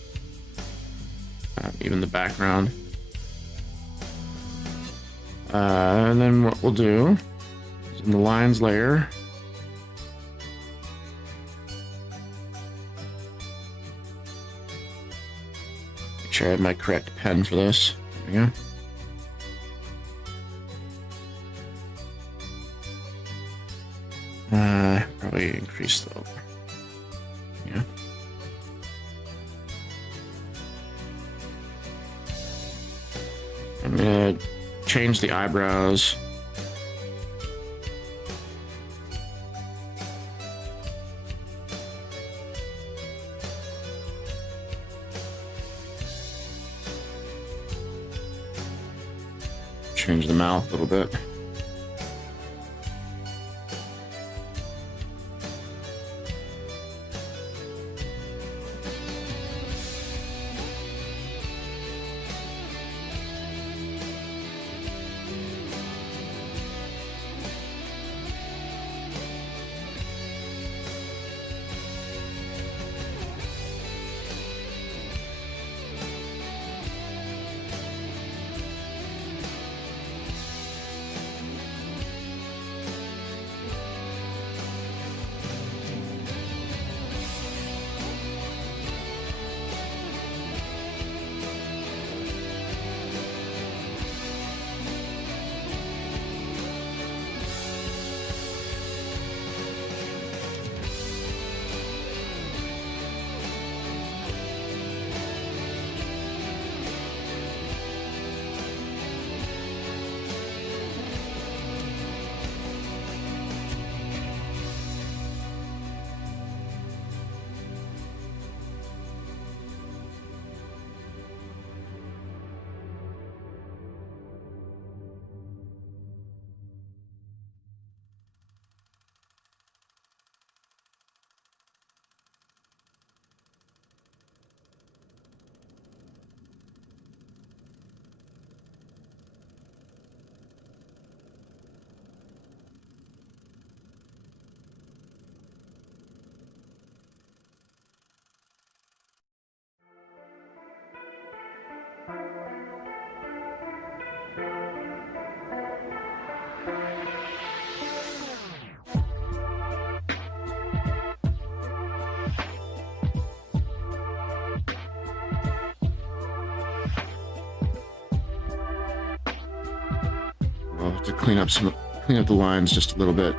even the background. And then what we'll do is in the lines layer, make sure I have my correct pen for this. There we go. Probably increase the, yeah. I'm gonna change the eyebrows. Change the mouth a little bit. to clean up the lines just a little bit.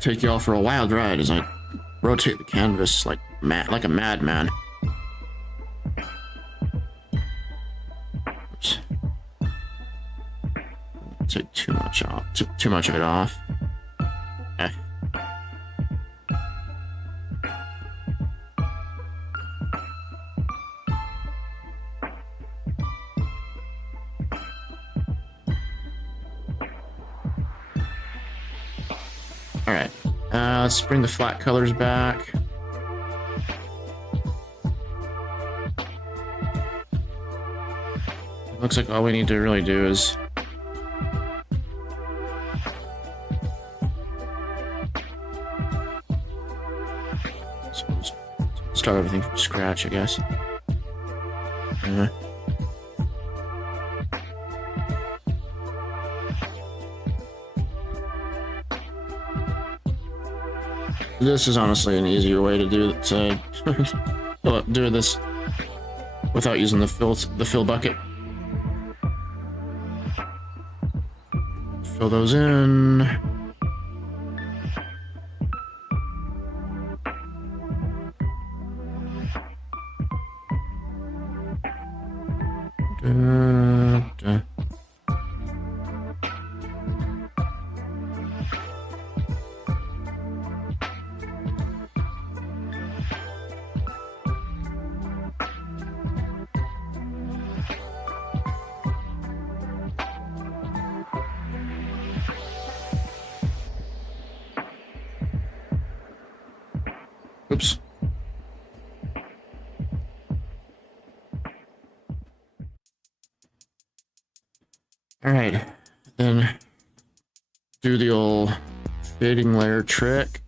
Take y'all for a wild ride as I rotate the canvas like a madman. Oops. Take too much off. Too much of it off. Eh. Alright, let's bring the flat colors back. Looks like all we need to really do is start everything from scratch, I guess. This is honestly an easier way to do this without using the fill bucket. Fill those in. Oops. All right, then do the old fading layer trick.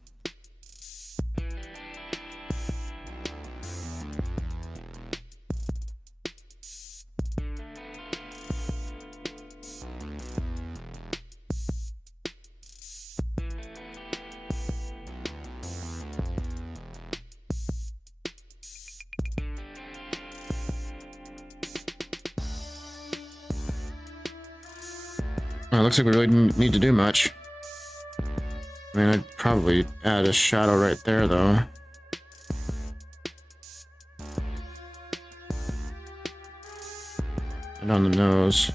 Well, it looks like we really didn't need to do much. I mean, I'd probably add a shadow right there, though. And on the nose.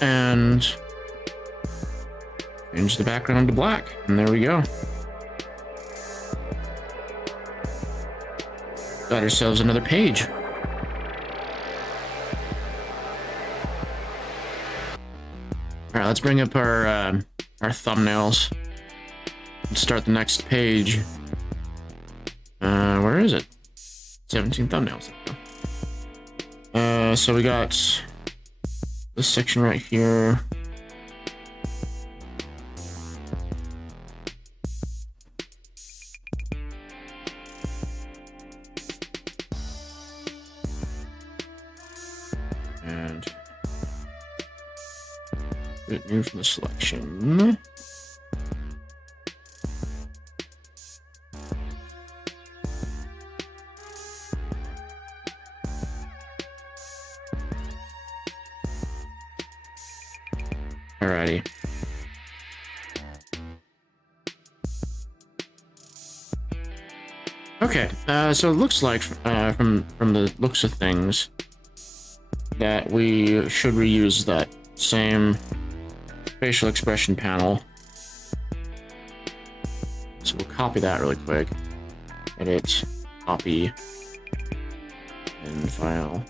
And change the background to black, and there we go. Got ourselves another page. All right, let's bring up our thumbnails and start the next page. Where is it? 17 thumbnails. So we got this section right here. And new from the selection. Alrighty. Okay, so it looks like from the looks of things that we should reuse that same facial expression panel. So we'll copy that really quick. Edit, copy, and file.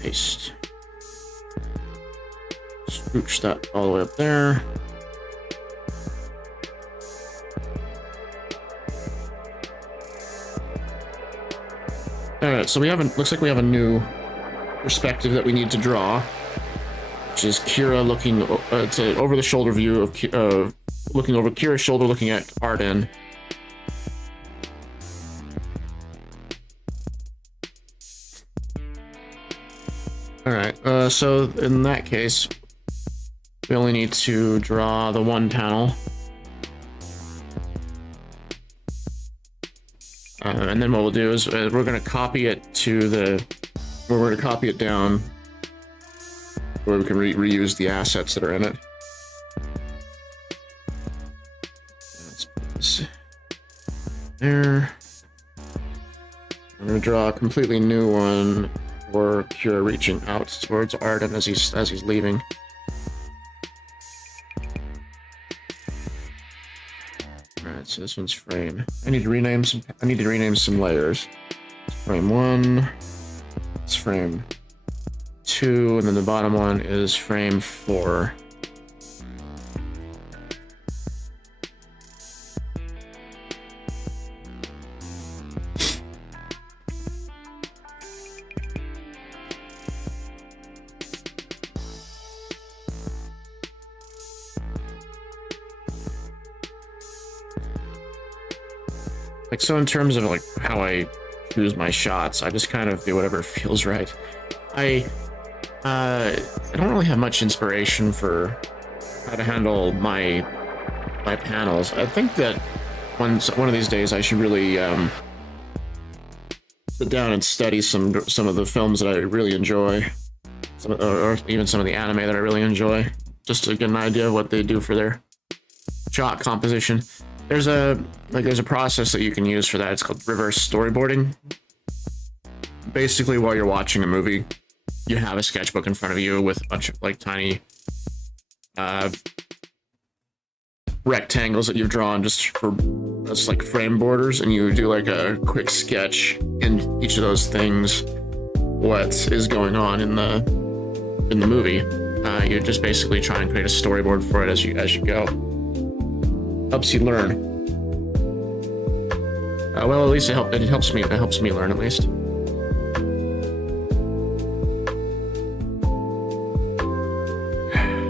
Paste. Scooch that all the way up there. Alright, so we have looks like we have a new perspective that we need to draw, which is Kira looking, it's an over-the-shoulder view of looking over Kira's shoulder, looking at Arden. Alright, so in that case, we only need to draw the one panel. And then what we'll do is we're going to copy it to the, we're going to copy it down where we can reuse the assets that are in it. Let's put this there. I'm going to draw a completely new one for Kira reaching out towards Arden as he's leaving. Alright, so this one's frame. I need to rename some layers. It's frame 1. It's frame 2, and then the bottom one is frame 4. Like, so in terms of like how I choose my shots, I just kind of do whatever feels right. I don't really have much inspiration for how to handle my panels. I think that one of these days I should really sit down and study some of the films that I really enjoy, or even some of the anime that I really enjoy, just to get an idea of what they do for their shot composition. There's a process that you can use for that. It's called reverse storyboarding. Basically, while you're watching a movie, you have a sketchbook in front of you with a bunch of like tiny rectangles that you've drawn just like frame borders, and you do like a quick sketch in each of those things what is going on in the movie. You just basically try and create a storyboard for it as you go. Helps you learn. Well, at least it helps me learn at least.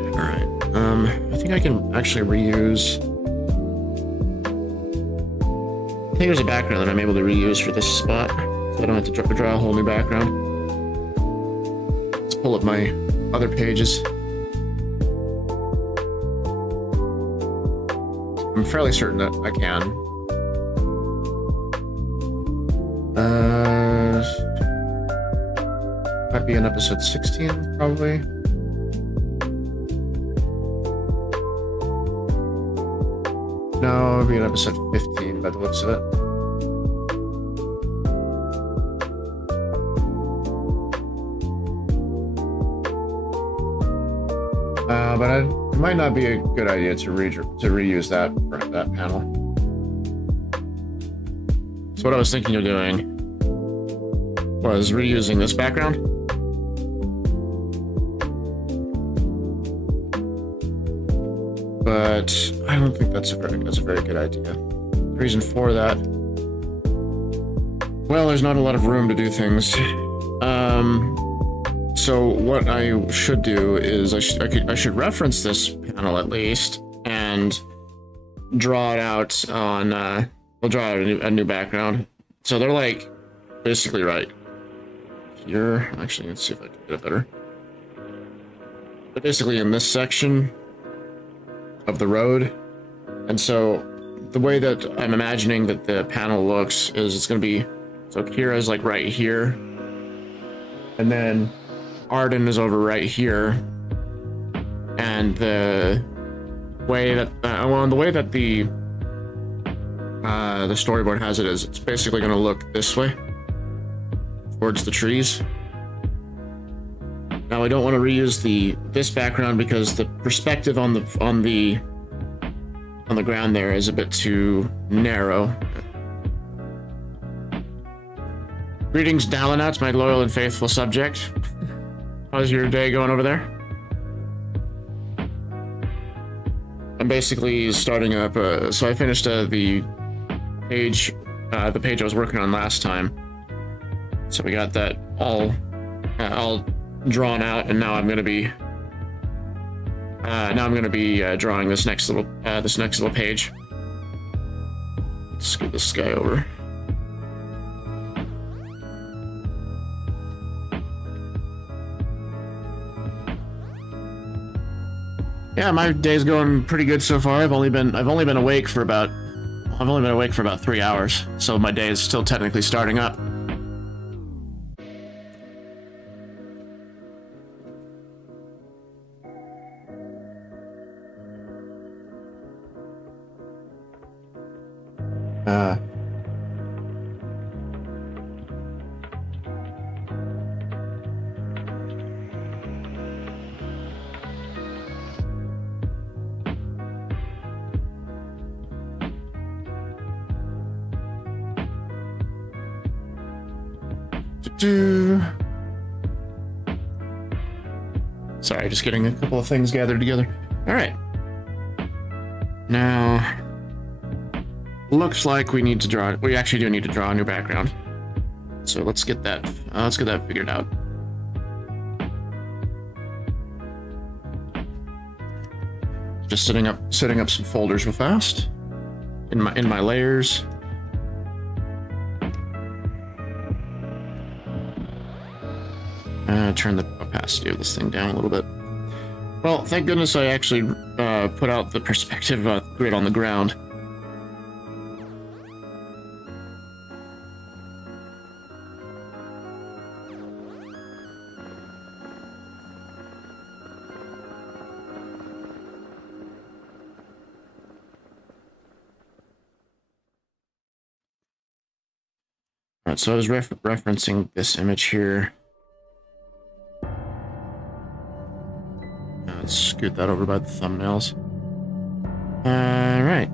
All right. I think I can actually reuse. I think there's a background that I'm able to reuse for this spot, so I don't have to draw a whole new background. Let's pull up my other pages. I'm fairly certain that I can. Might be in episode 16, probably. No, it'll be in episode 15 by the looks of it. But it might not be a good idea to reuse that panel. So what I was thinking of doing was reusing this background. But I don't think that's a very good idea. The reason for that, well, there's not a lot of room to do things. So what I should do is I should reference this panel at least and draw it out on. We'll draw out a new background So they're like basically right here. Actually, let's see if I can get it better. They're basically in this section of the road. And so the way that I'm imagining that the panel looks is it's going to be, so Kira's like right here. And then Arden is over right here. And the way that, the way that the storyboard has it is it's basically going to look this way towards the trees. Now I don't want to reuse this background because the perspective on the ground there is a bit too narrow. Greetings, Dalinats, my loyal and faithful subject. How's your day going over there? I'm basically starting up. So I finished the page I was working on last time. So we got that all drawn out, and now I'm gonna be drawing this next little page. Let's scoot this guy over. Yeah, my day's going pretty good so far. I've only been awake for about 3 hours, so my day is still technically starting up. Sorry, just getting a couple of things gathered together. All right. Now, looks like we actually do need to draw a new background. So let's get that figured out. Just setting up some folders real fast in my layers. Turn the opacity of this thing down a little bit. Well, thank goodness I actually put out the perspective grid on the ground. Alright, so I was referencing this image here. Let's scoot that over by the thumbnails. Alright.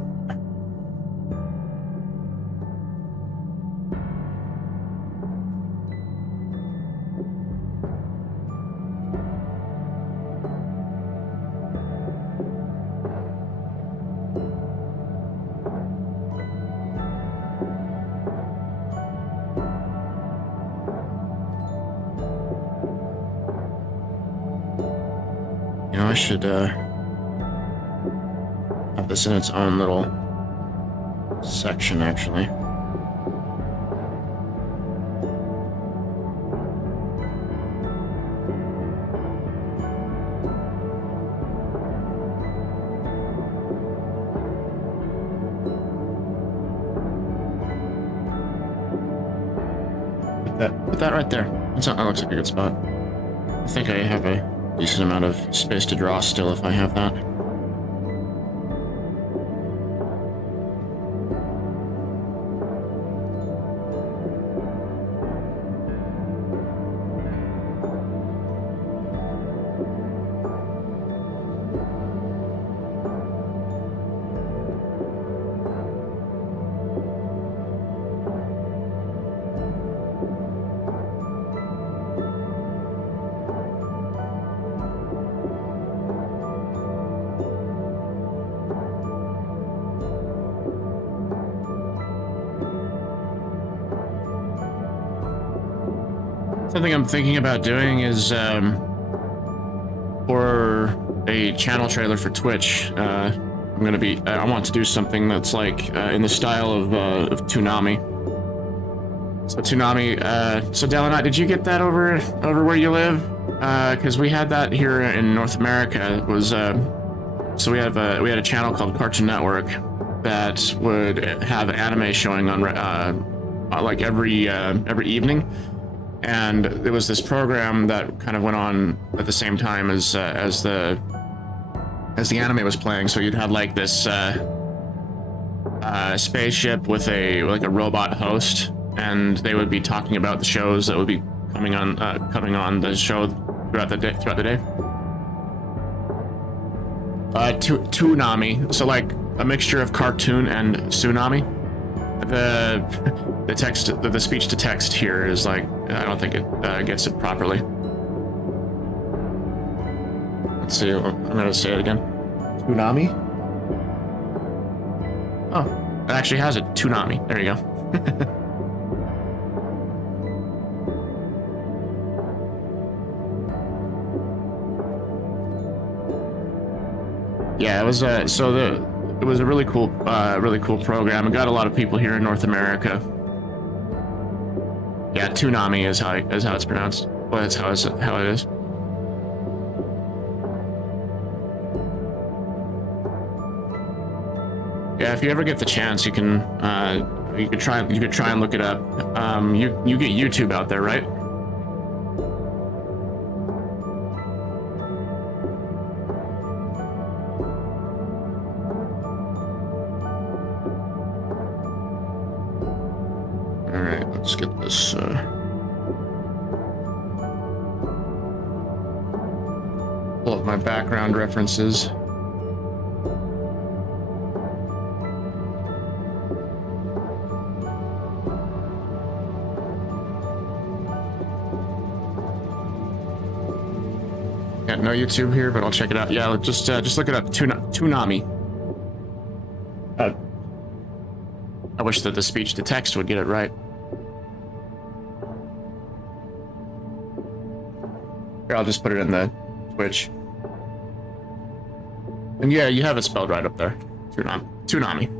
I should have this in its own little section, actually. Put that right there. That looks like a good spot. I think I have a decent amount of space to draw still if I have that. Something I'm thinking about doing is for a channel trailer for Twitch. I want to do something that's like in the style of Toonami. So Toonami, so Delanite, did you get that over where you live? Because we had that here in North America. It was so we had a channel called Cartoon Network that would have anime showing on like every evening, and it was this program that kind of went on at the same time as the anime was playing. So you'd have like this spaceship with a robot host, and they would be talking about the shows that would be coming on the show throughout the day. Toonami, so like a mixture of cartoon and tsunami. The speech to text here is like, I don't think it gets it properly. Let's see, I'm gonna say it again. Toonami? Oh, it actually has a Toonami. There you go. Yeah, it was it was a really cool program. It got a lot of people here in North America. Yeah, Toonami is how it's pronounced. Well, that's how it is. Yeah, if you ever get the chance, you can try and look it up. You get YouTube out there, right? All right, let's get this. Pull up my background references. Got no YouTube here, but I'll check it out. Yeah, just look it up. Toonami. I wish that the speech to text would get it right. Here, I'll just put it in the Twitch. And yeah, you have it spelled right up there. Toonami.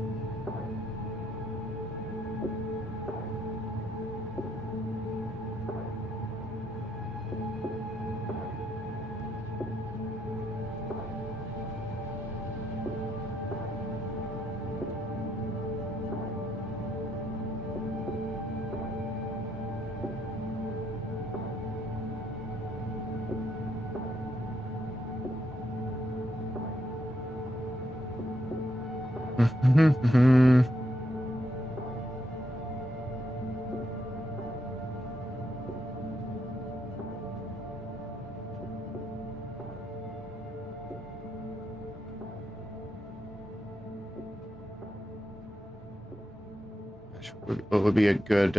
What would be a good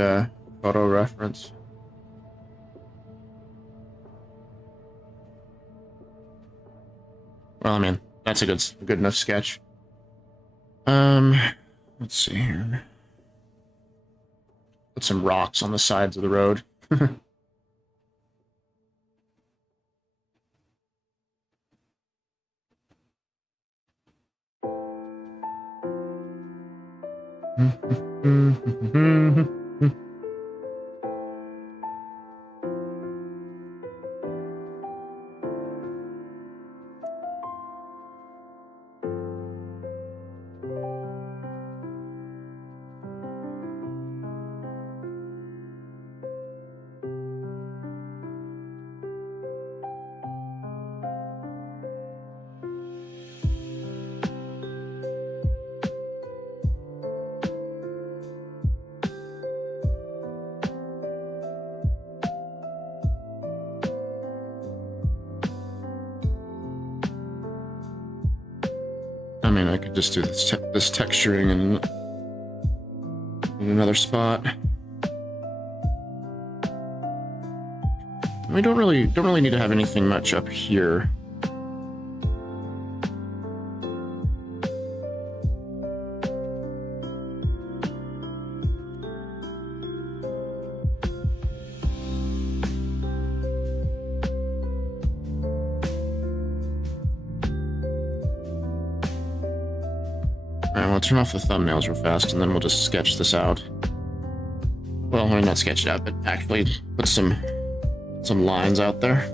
photo reference? Well, I mean, that's a good enough sketch. Let's see here. Put some rocks on the sides of the road. I mean, I could just do this texturing in another spot. We don't really need to have anything much up here. Alright, well, I'll turn off the thumbnails real fast, and then we'll just sketch this out. well, I mean, not sketch it out, but actually put some lines out there.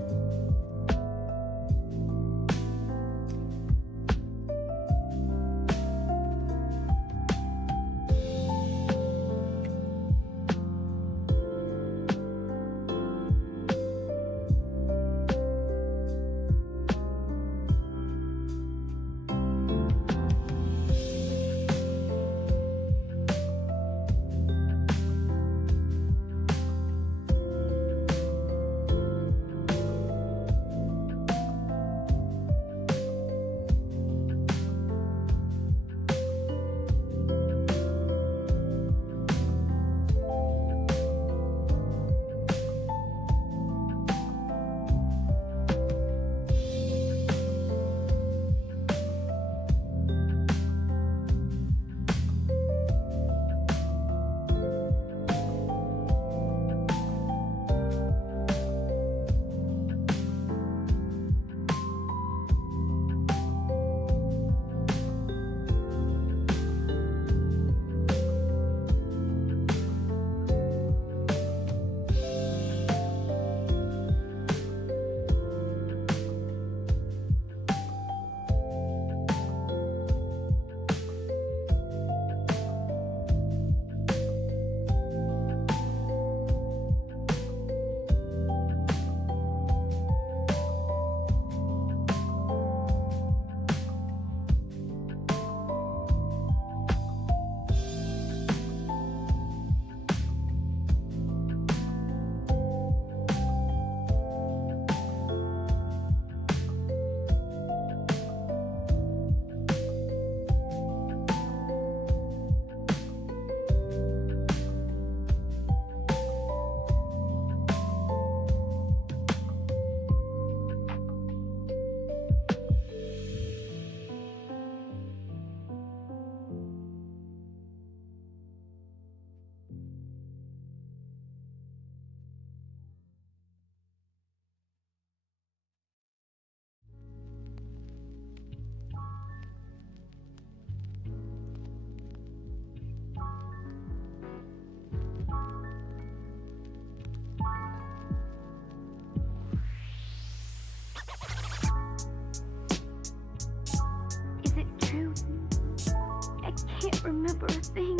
remember a thing.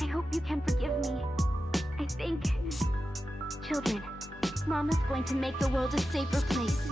I hope you can forgive me. I think... Children, Mama's going to make the world a safer place.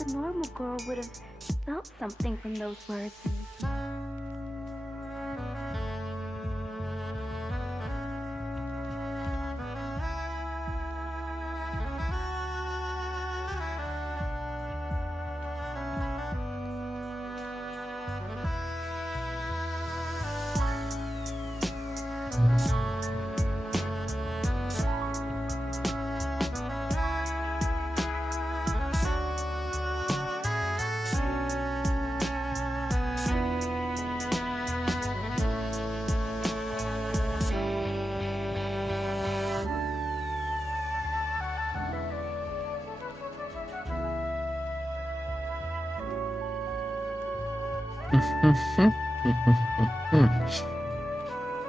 A normal girl would have felt something from those words.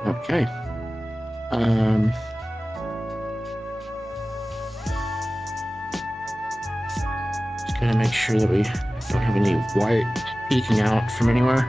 Okay. Gonna make sure that we don't have any white peeking out from anywhere.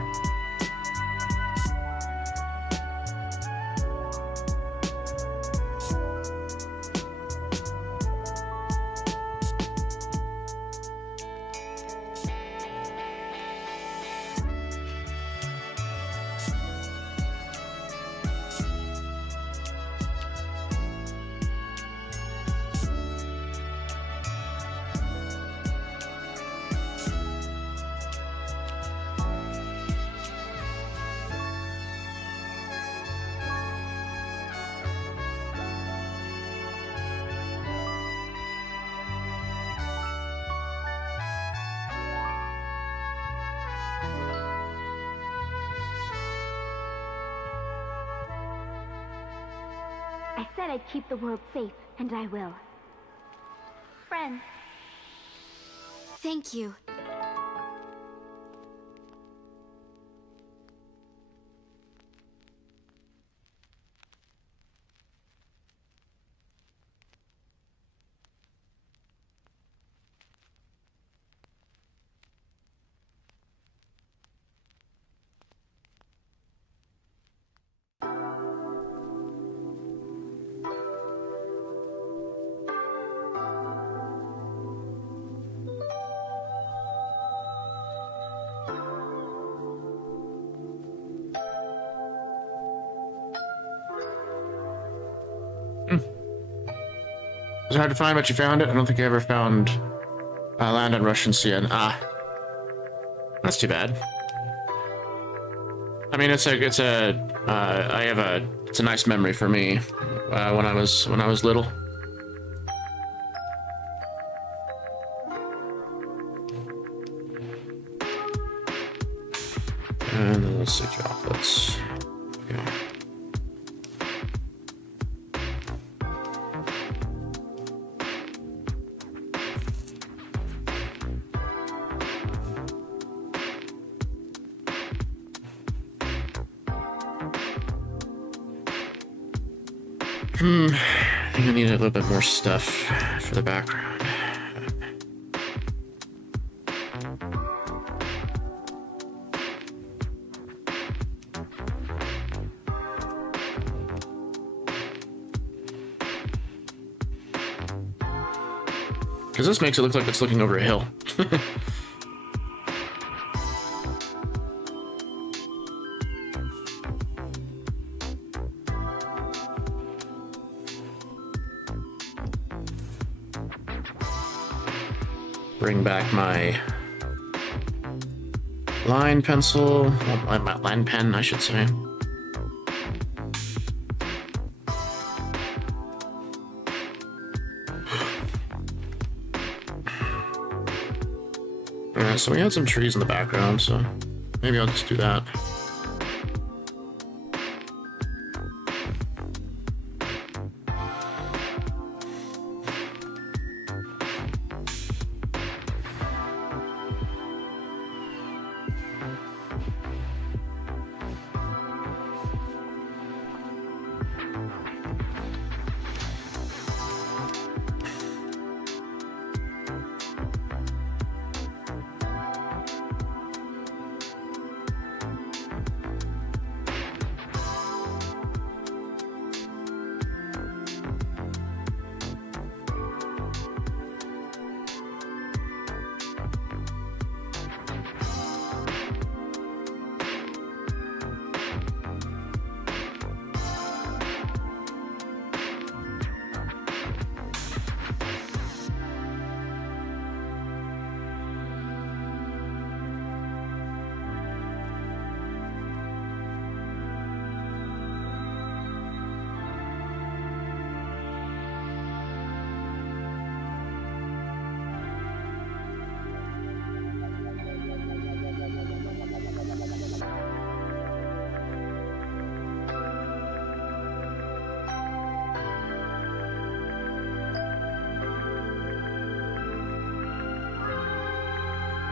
I said I'd keep the world safe, and I will. Friends. Thank you. It's hard to find, but you found it. I don't think I ever found land on Russian Sea. Ah, that's too bad. I mean, it's a nice memory for me when I was little. And then let's see, chocolates. Okay. I think I need a little bit more stuff for the background. Because this makes it look like it's looking over a hill. Bring back my line pencil, well, my line pen, I should say. Alright, so we had some trees in the background, so maybe I'll just do that.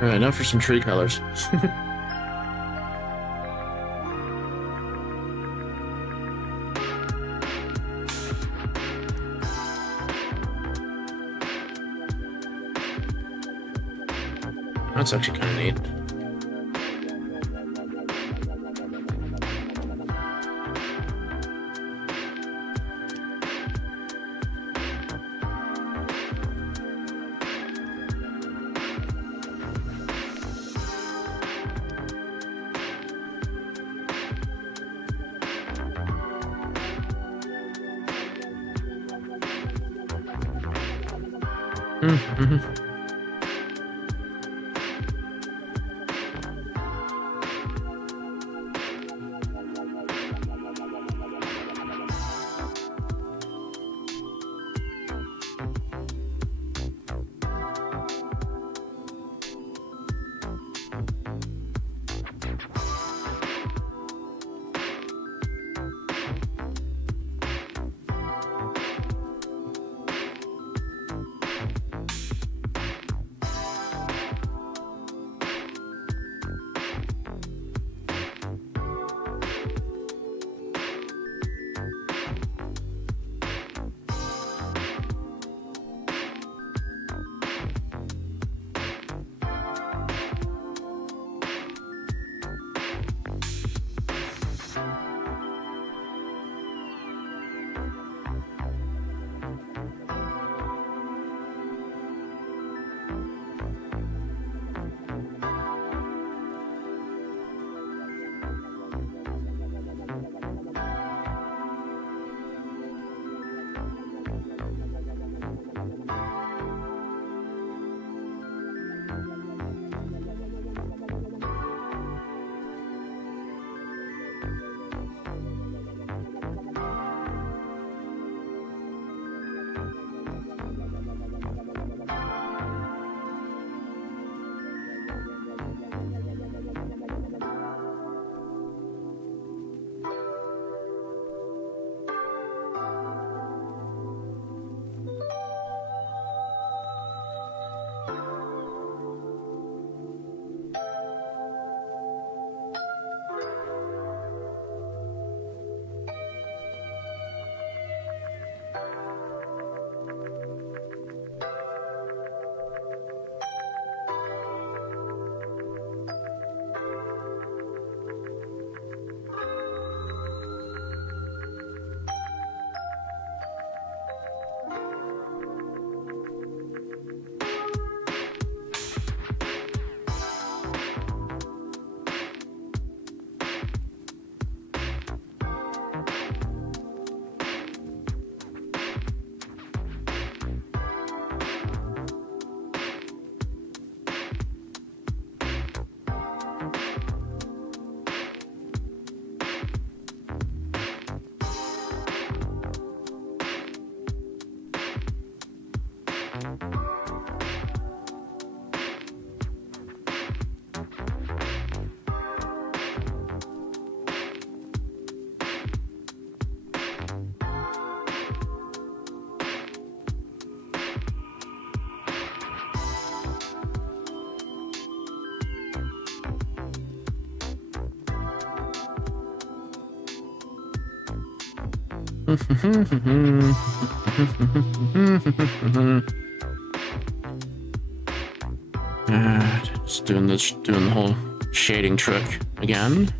Alright, now for some tree colors. That's actually kind of neat. Mm-hmm. Just doing the whole shading trick again.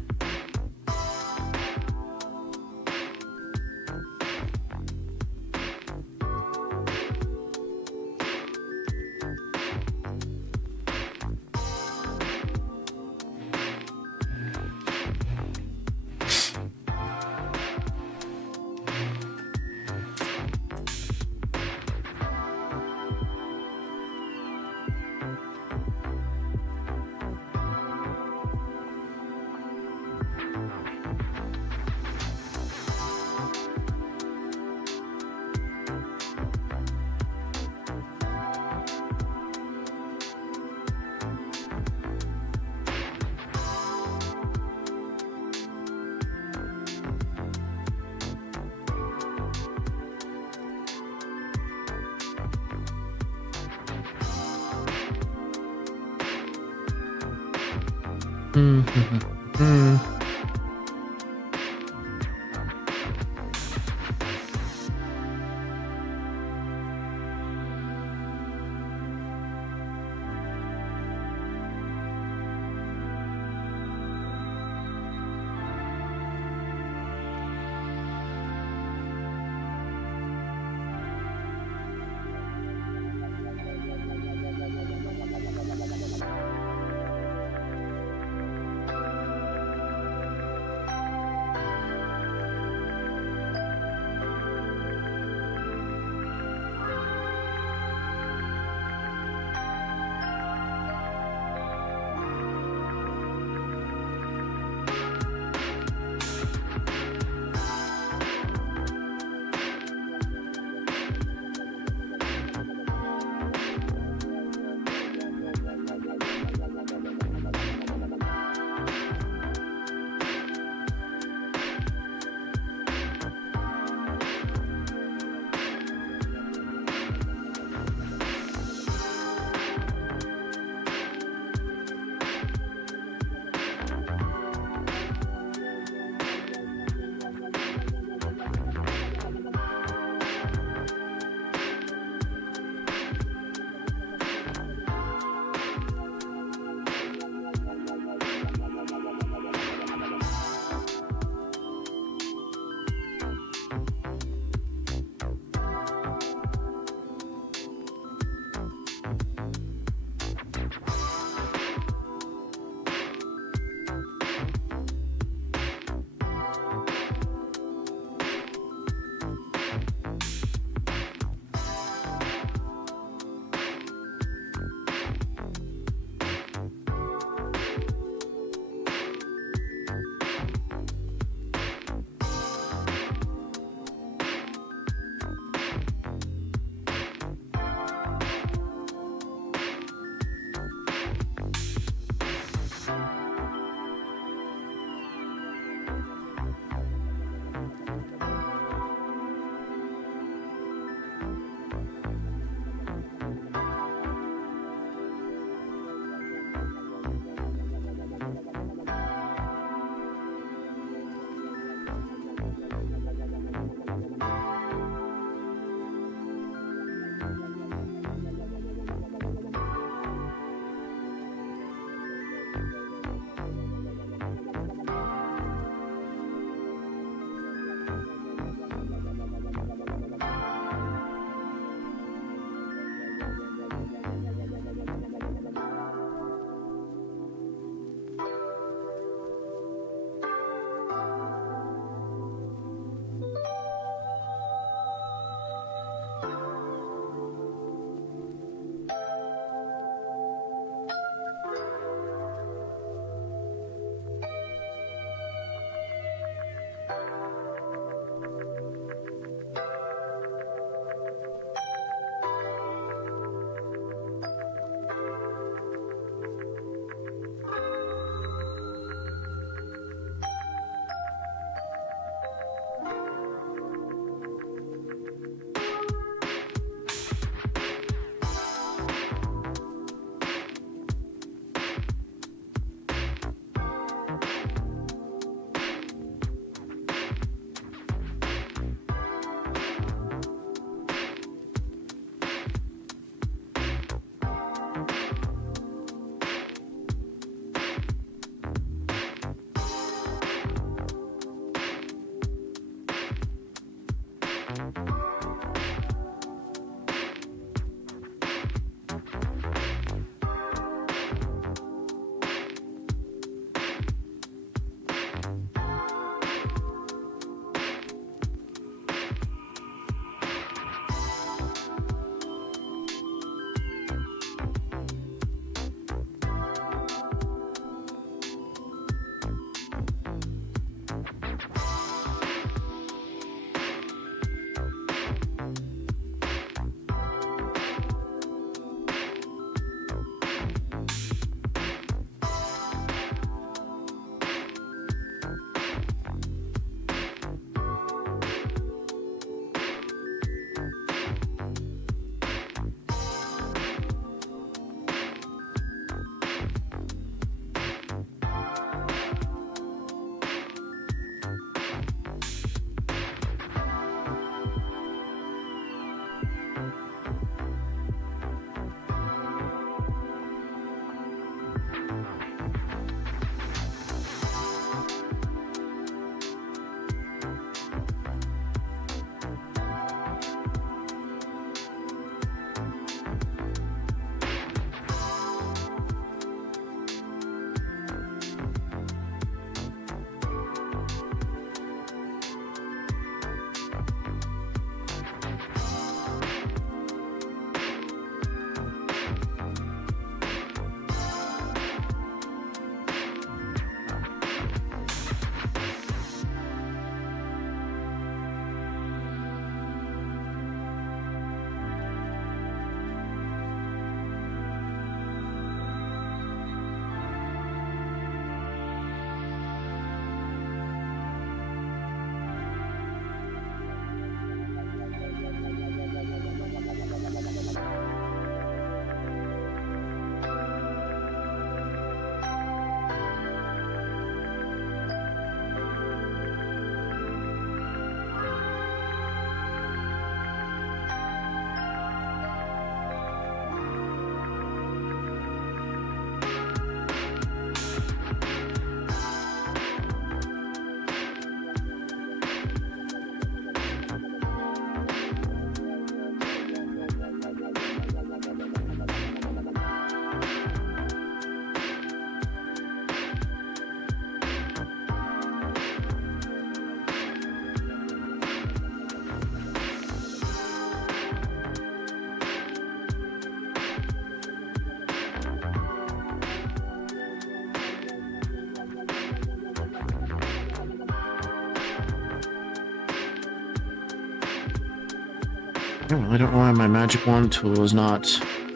Oh, I don't know why my magic wand tool is not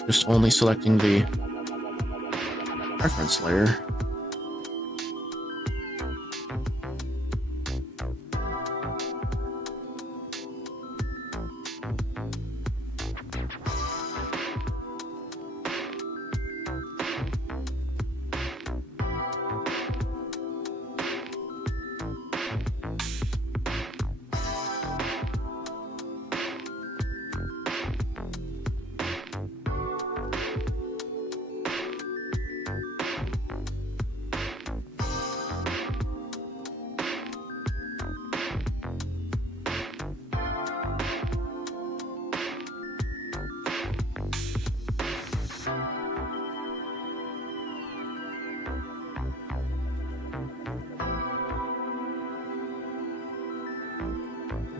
just only selecting the reference layer.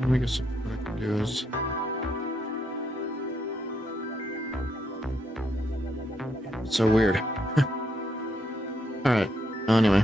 I guess what I can do is so weird. Alright, anyway.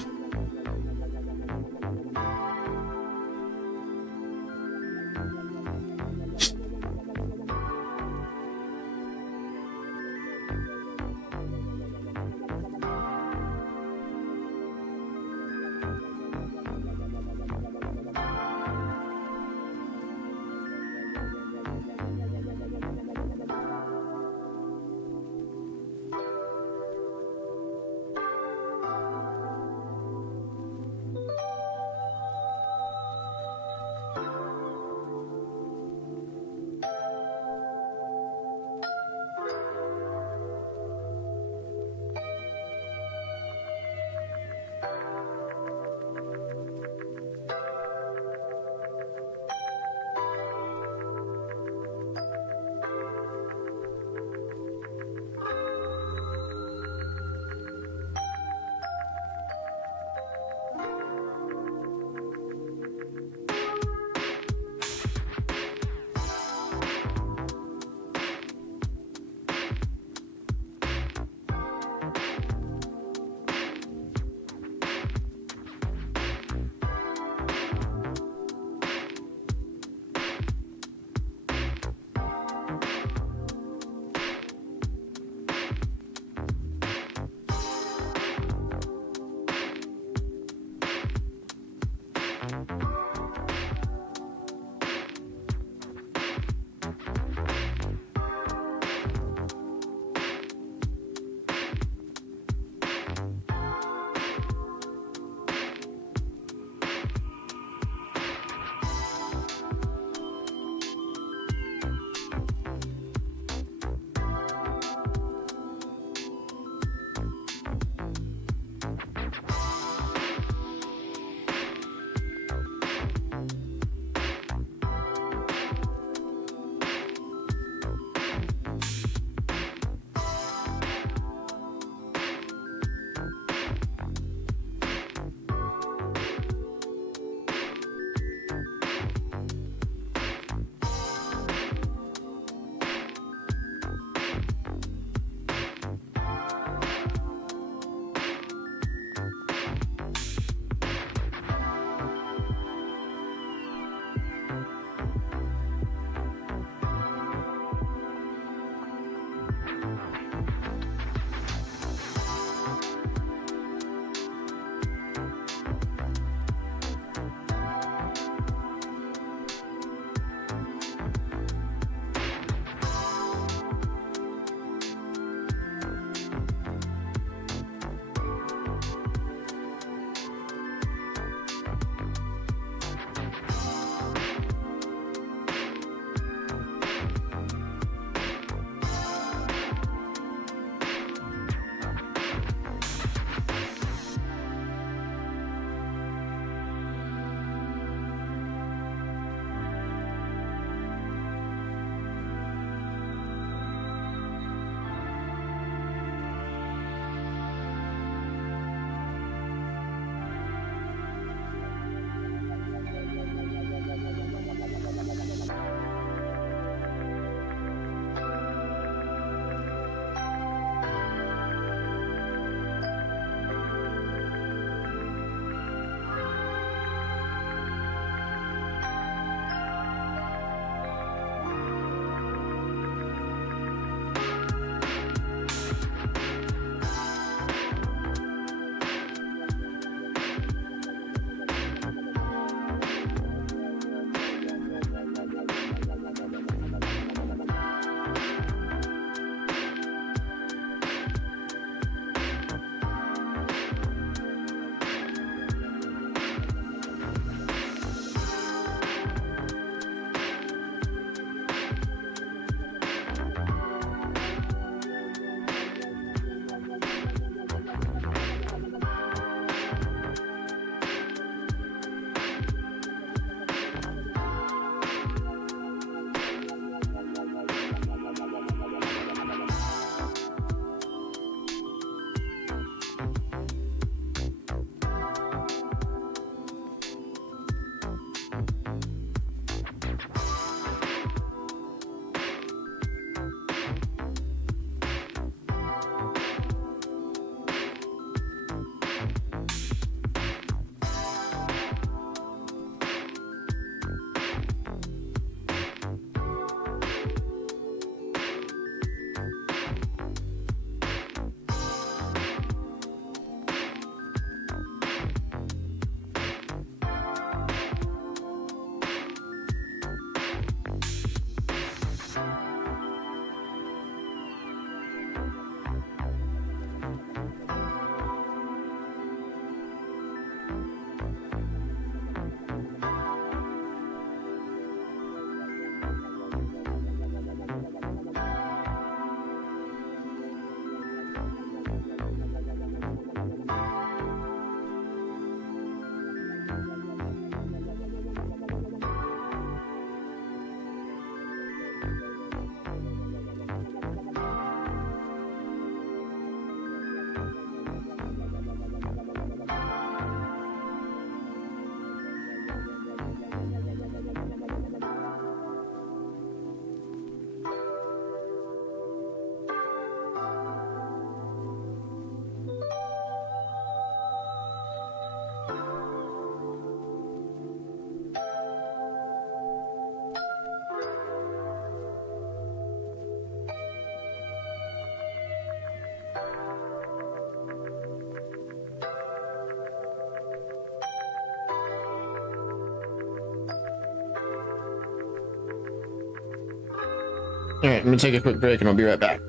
Alright, I'm gonna take a quick break and I'll be right back.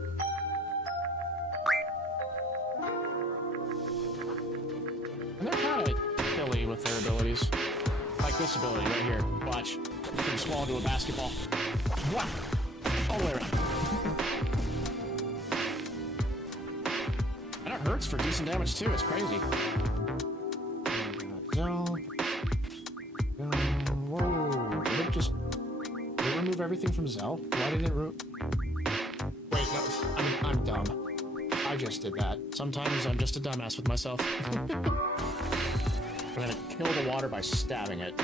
And they're kind of silly with their abilities. Like this ability right here. Watch. You can swallow to a basketball. What? All the way around. And it hurts for decent damage too. It's crazy. Whoa. Did it just... Did it remove everything from Zell? Why did it Wait, no. I'm dumb. I just did that. Sometimes I'm just a dumbass with myself. I'm gonna kill the water by stabbing it.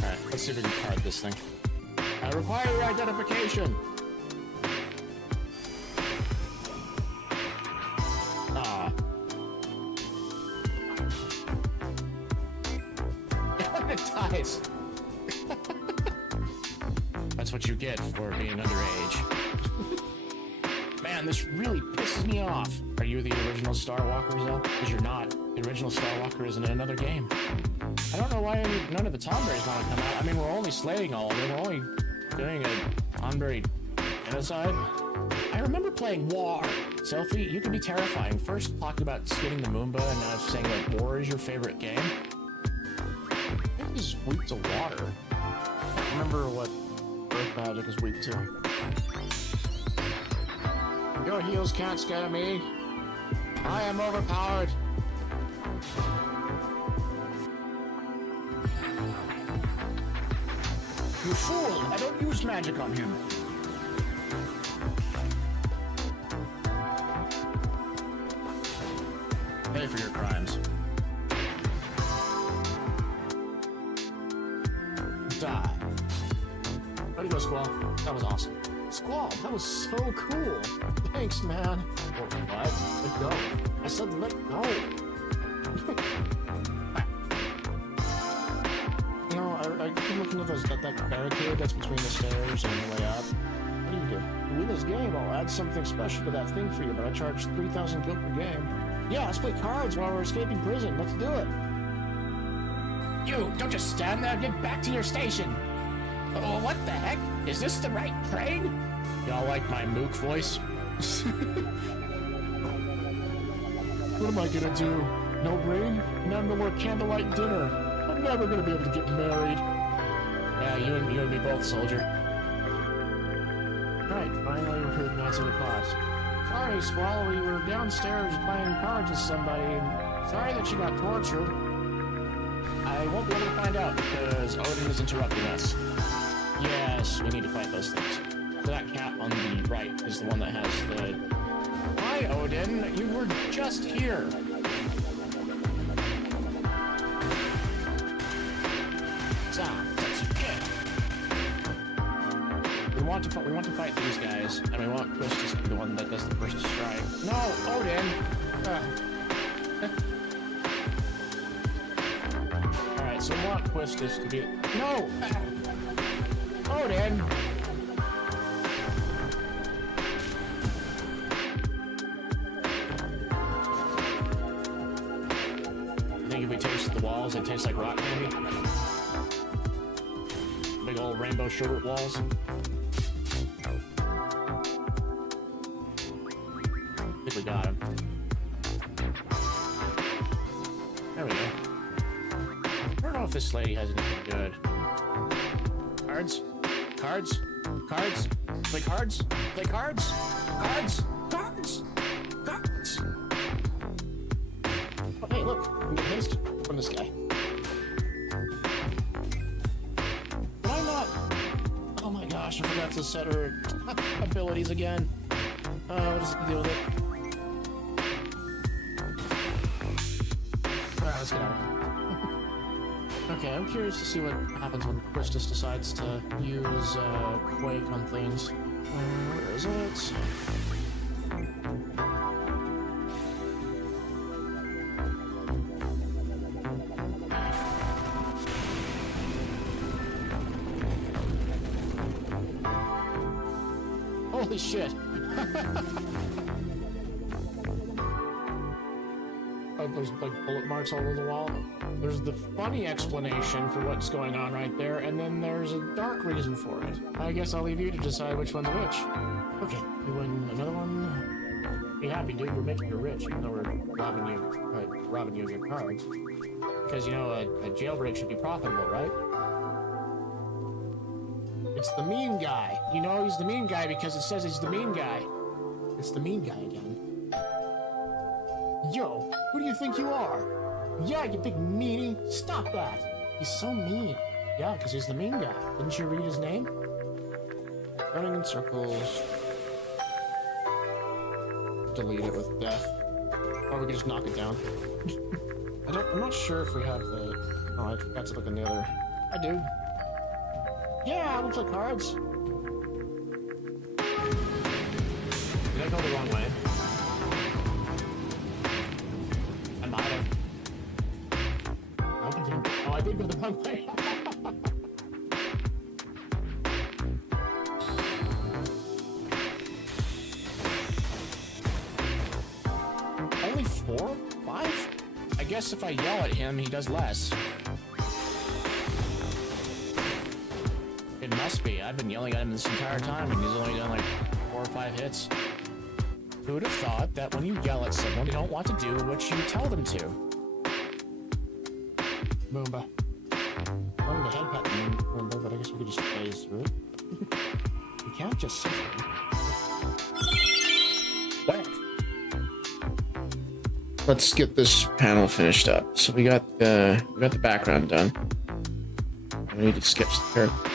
Alright, let's see if we can card this thing. I require your identification! Ah. It dies! That's what you get for being underage. Man, this really pisses me off. Are you the original Star Walker, Zell? Because you're not. The original Star Walker is in another game. I don't know why none of the Tonberries want to come out. I mean, we're only slaying all of them. We're only doing a Tonberry genocide. I remember playing War. Selfie, you can be terrifying. First talking about skinning the Moomba, and now saying that War is your favorite game. I think he's weak to water. I don't remember what Earth Magic is weak to. Your heels can't scare me. I am overpowered. You fool! I don't use magic on him. Pay for your crimes. Die. Way to go, Squall. That was awesome. Squall, that was so cool. Thanks, man. Oh, what? Let go. I said let go. You know, I keep looking at that barricade that's between the stairs and the way up. What do you do? You win this game, I'll add something special to that thing for you, but I charge 3,000 gil per game. Yeah, let's play cards while we're escaping prison. Let's do it. You, don't just stand there. Get back to your station. Oh, what the heck? Is this the right train? Y'all like my mook voice? What am I gonna do? No ring? Now no more candlelight dinner. I'm never gonna be able to get married. Yeah, you and me both, soldier. Right, finally we heard an answer to cause. Sorry, Squall, we were downstairs playing cards with somebody, and sorry that you got tortured. I won't be able to find out because Odin is interrupting us. Yes, we need to fight those things. So that cat on the right is the one that has the... Hi, Odin. You were just here. That's okay. We want to fight these guys, and we want Chris to be the one that does the first strike. No, Odin. All right, so we want Quistis to be... No. Odin. I think if we taste the walls, they taste like rock candy. Big old rainbow sherbet walls. I think we got him. There we go. I don't know if this lady has anything good. Cards? Cards? Cards? Play cards? Play cards? Cards? Cards? Cards? Oh, hey, look. We get haste from this guy. Did I not? Oh my gosh, I forgot to set her abilities again. What is it to deal with it? Alright, let's get out of here. Okay, I'm curious to see what happens when Quistis decides to use Quake on things. Where is it? Holy shit! There's like bullet marks all over the wall. There's the funny explanation for what's going on right there, and then there's a dark reason for it. I guess I'll leave you to decide which one's which. Okay, you win another one. Be happy, dude. We're making you rich, even though we're robbing you of your cards. Because, you know, a jailbreak should be profitable, right? It's the mean guy. You know he's the mean guy because it says he's the mean guy. It's the mean guy again. Yo, who do you think you are? Yeah, you big meanie. Stop that. He's so mean. Yeah, because he's the mean guy. Didn't you read his name? Running in circles. Delete it with death. Or we can just knock it down. I'm not sure if we have the... Oh, I forgot to look in the other... I do. Yeah, I will play cards. Did I go the wrong way? I might have. Oh, I did go the wrong way. Only 4? 5? I guess if I yell at him, he does less. It must be. I've been yelling at him this entire time, and he's only done like 4 or 5 hits. Who would have thought that when you yell at someone, they don't want to do what you tell them to? Moomba. I wanted to head pat Moomba, but I guess we could just phase through it. We can't just sit here. What? Let's get this panel finished up. So we got the background done. I need to sketch the character.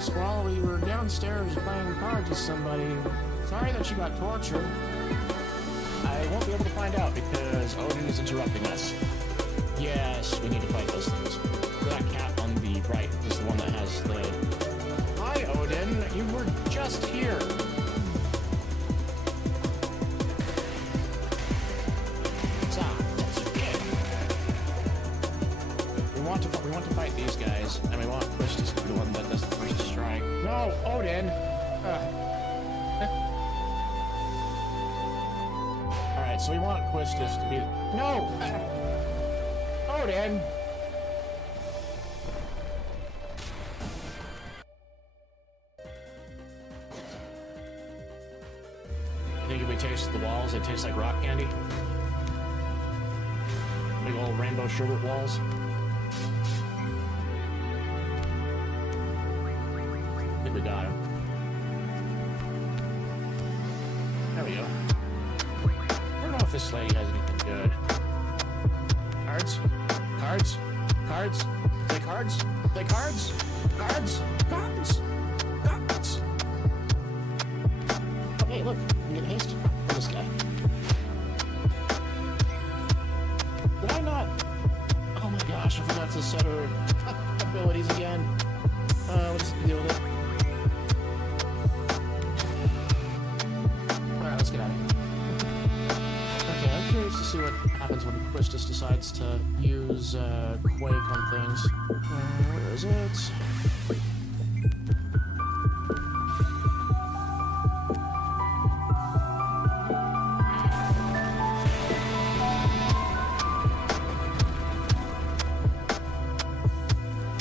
sorry, Squall. We were downstairs playing cards with somebody. Sorry that you got tortured. I won't be able to find out because Odin is interrupting us. Yes, we need to fight those things. That cat on the right is the one that has the... Hi, Odin. You were just here. We want to fight these guys, and we want Quistis to be the one that does the first strike. No, Odin! Alright, so we want Quistis to be... No! Odin! I think if we taste the walls, they taste like rock candy. Big old rainbow sherbet walls. I think we got him. There we go. I don't know if this lady has anything good. Cards? Cards? Cards? Play cards? Play cards? Cards? Cards? Cards? Oh, hey, look. We can get haste for this guy. Did I not? Oh my gosh, I forgot to set her abilities again. What's the deal with it? Alright, let's get out of here. Okay, I'm curious to see what happens when Quistis decides to use Quake on things. Where is it?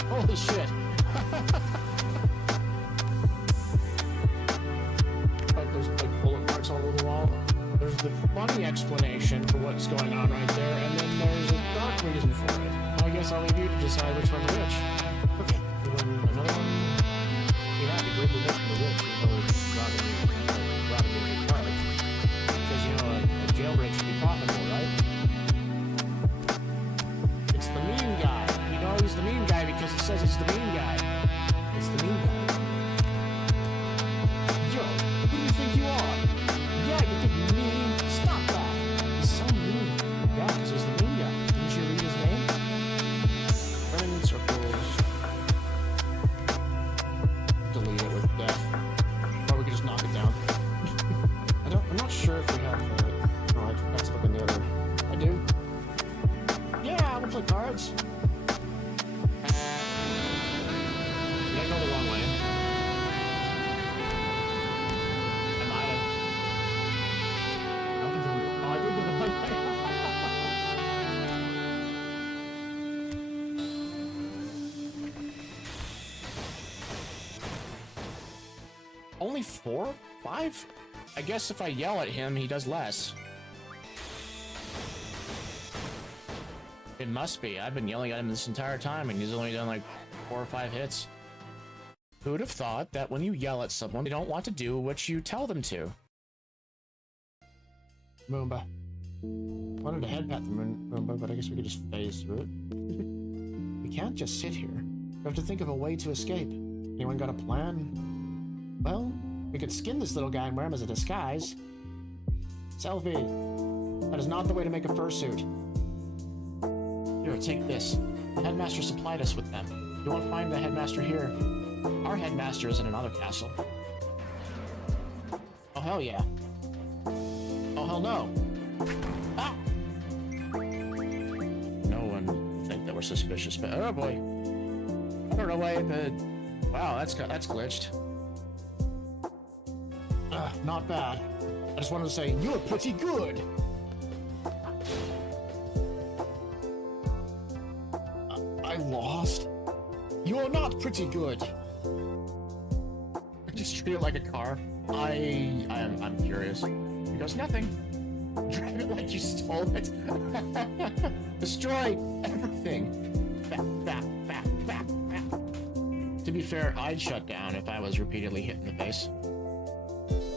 Holy shit! There's like bullet marks all over the wall. There's the funny explanation for what's going on right there, and then there's a dark reason for it. I guess I'll leave you to decide which one's which. Okay, another one. You have to grab the which the which, even though it's robbing your card. Because, you know, a jailbreak should be profitable, right? It's the mean guy. You know he's the mean guy because it says he's the mean guy. It's the mean guy. Yo, who do you think you are? Yeah, you big mean. Stop that. He's so mean. Yeah, because he's the mean guy. Didn't you read his name? Running circles. Delete it with death. Or we could just knock it down. I'm not sure if we have the... Oh, I forgot to look in the other... I do? Yeah, I will play cards. Did I go the wrong way? I might have. Oh, I did go the wrong way. Only 4? 5? I guess if I yell at him, he does less. It must be. I've been yelling at him this entire time, and he's only done like 4 or 5 hits. Who would have thought that when you yell at someone, they don't want to do what you tell them to? Moomba. Wanted to head pat the Moomba, but I guess we could just phase through it. We can't just sit here. We have to think of a way to escape. Anyone got a plan? Well, we could skin this little guy and wear him as a disguise. Selfie. That is not the way to make a fursuit. Here, take this. The headmaster supplied us with them. You won't find the headmaster here. Our headmaster is in another castle. Oh, hell yeah. Oh, hell no. Ah! No one would think that we're suspicious, but oh boy. I don't know why the... Wow, that's glitched. Not bad. I just wanted to say, you're pretty good! I lost? You're not pretty good! Just treat it like a car. I'm curious. He goes, nothing. Drive it like you stole it. Destroy everything. Bap, bap, bap, bap, bap. To be fair, I'd shut down if I was repeatedly hit in the face.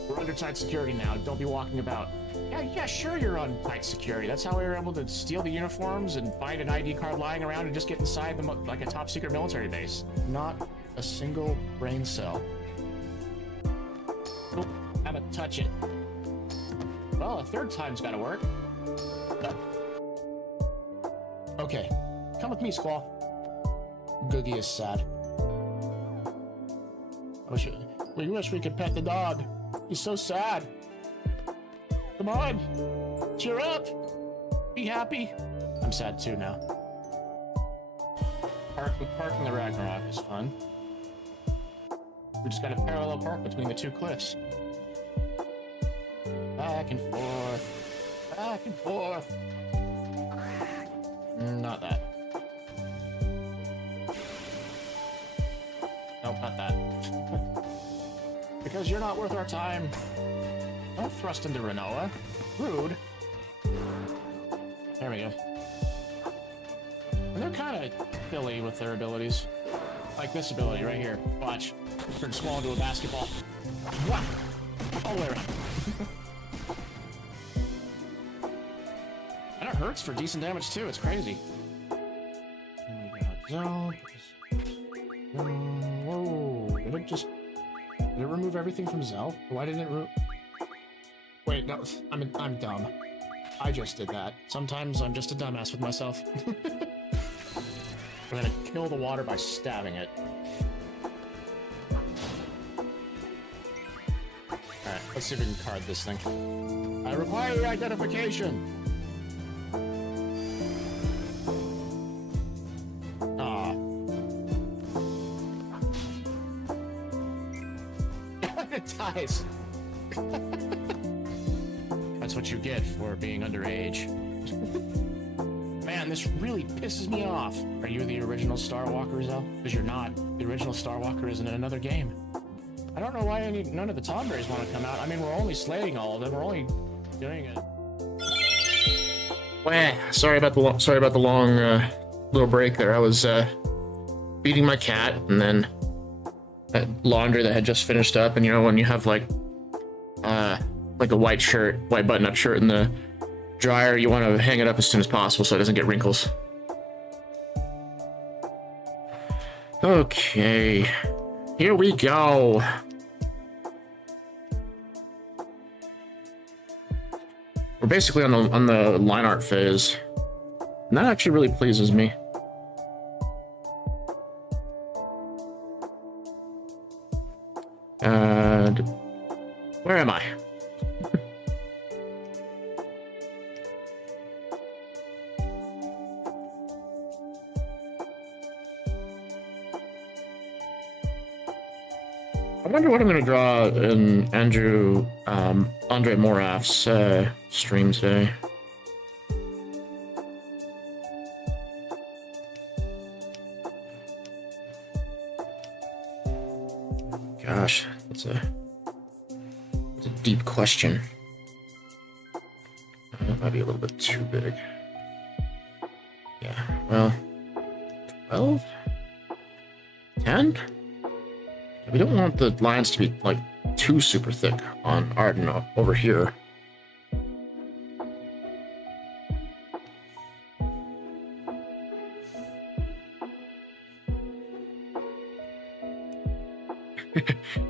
We're under tight security now. Don't be walking about. Yeah, sure you're on tight security. That's how we were able to steal the uniforms and find an ID card lying around and just get inside them like a top secret military base. Not a single brain cell. Nope, haven't touched it. Well, a third time's gotta work. Okay, come with me, Squall. Googie is sad. We wish we could pet the dog. He's so sad. Come on, cheer up. Be happy. I'm sad too now. Parking the Ragnarok is fun. We just got a parallel park between the two cliffs. Back and forth. Back and forth. Not that. Nope, not that. Because you're not worth our time. Don't thrust into Renoa. Rude. There we go. And they're kind of silly with their abilities. Like this ability right here. Watch. Turn Squall into a basketball. What? All the way around. And it hurts for decent damage too. It's crazy. And we got Zone. Whoa. Did it remove everything from Zell? Why didn't it Wait, no. I'm dumb. I just did that. Sometimes I'm just a dumbass with myself. I'm gonna kill the water by stabbing it. Alright, let's see if we can card this thing. I require your identification! Aw. It dies! That's what you get for being underage. Man, this really pisses me off. Are you the original Star Walker, Zell? Because you're not. The original Star Walker is in another game. I don't know why none of the Tomberries want to come out. I mean, we're only slating all of them. We're only doing it. Well, sorry about the long little break there. I was feeding my cat, and then that laundry that had just finished up. And you know, when you have like a white button-up shirt in the dryer, you want to hang it up as soon as possible so it doesn't get wrinkles. Okay, here we go. We're basically on the line art phase, and that actually really pleases me. Where am I? I wonder what I'm going to draw in Andre Moraf's stream today. Gosh, that's a deep question. That might be a little bit too big. Yeah, well, 12? 10? We don't want the lines to be, like, too super thick on Arden over here.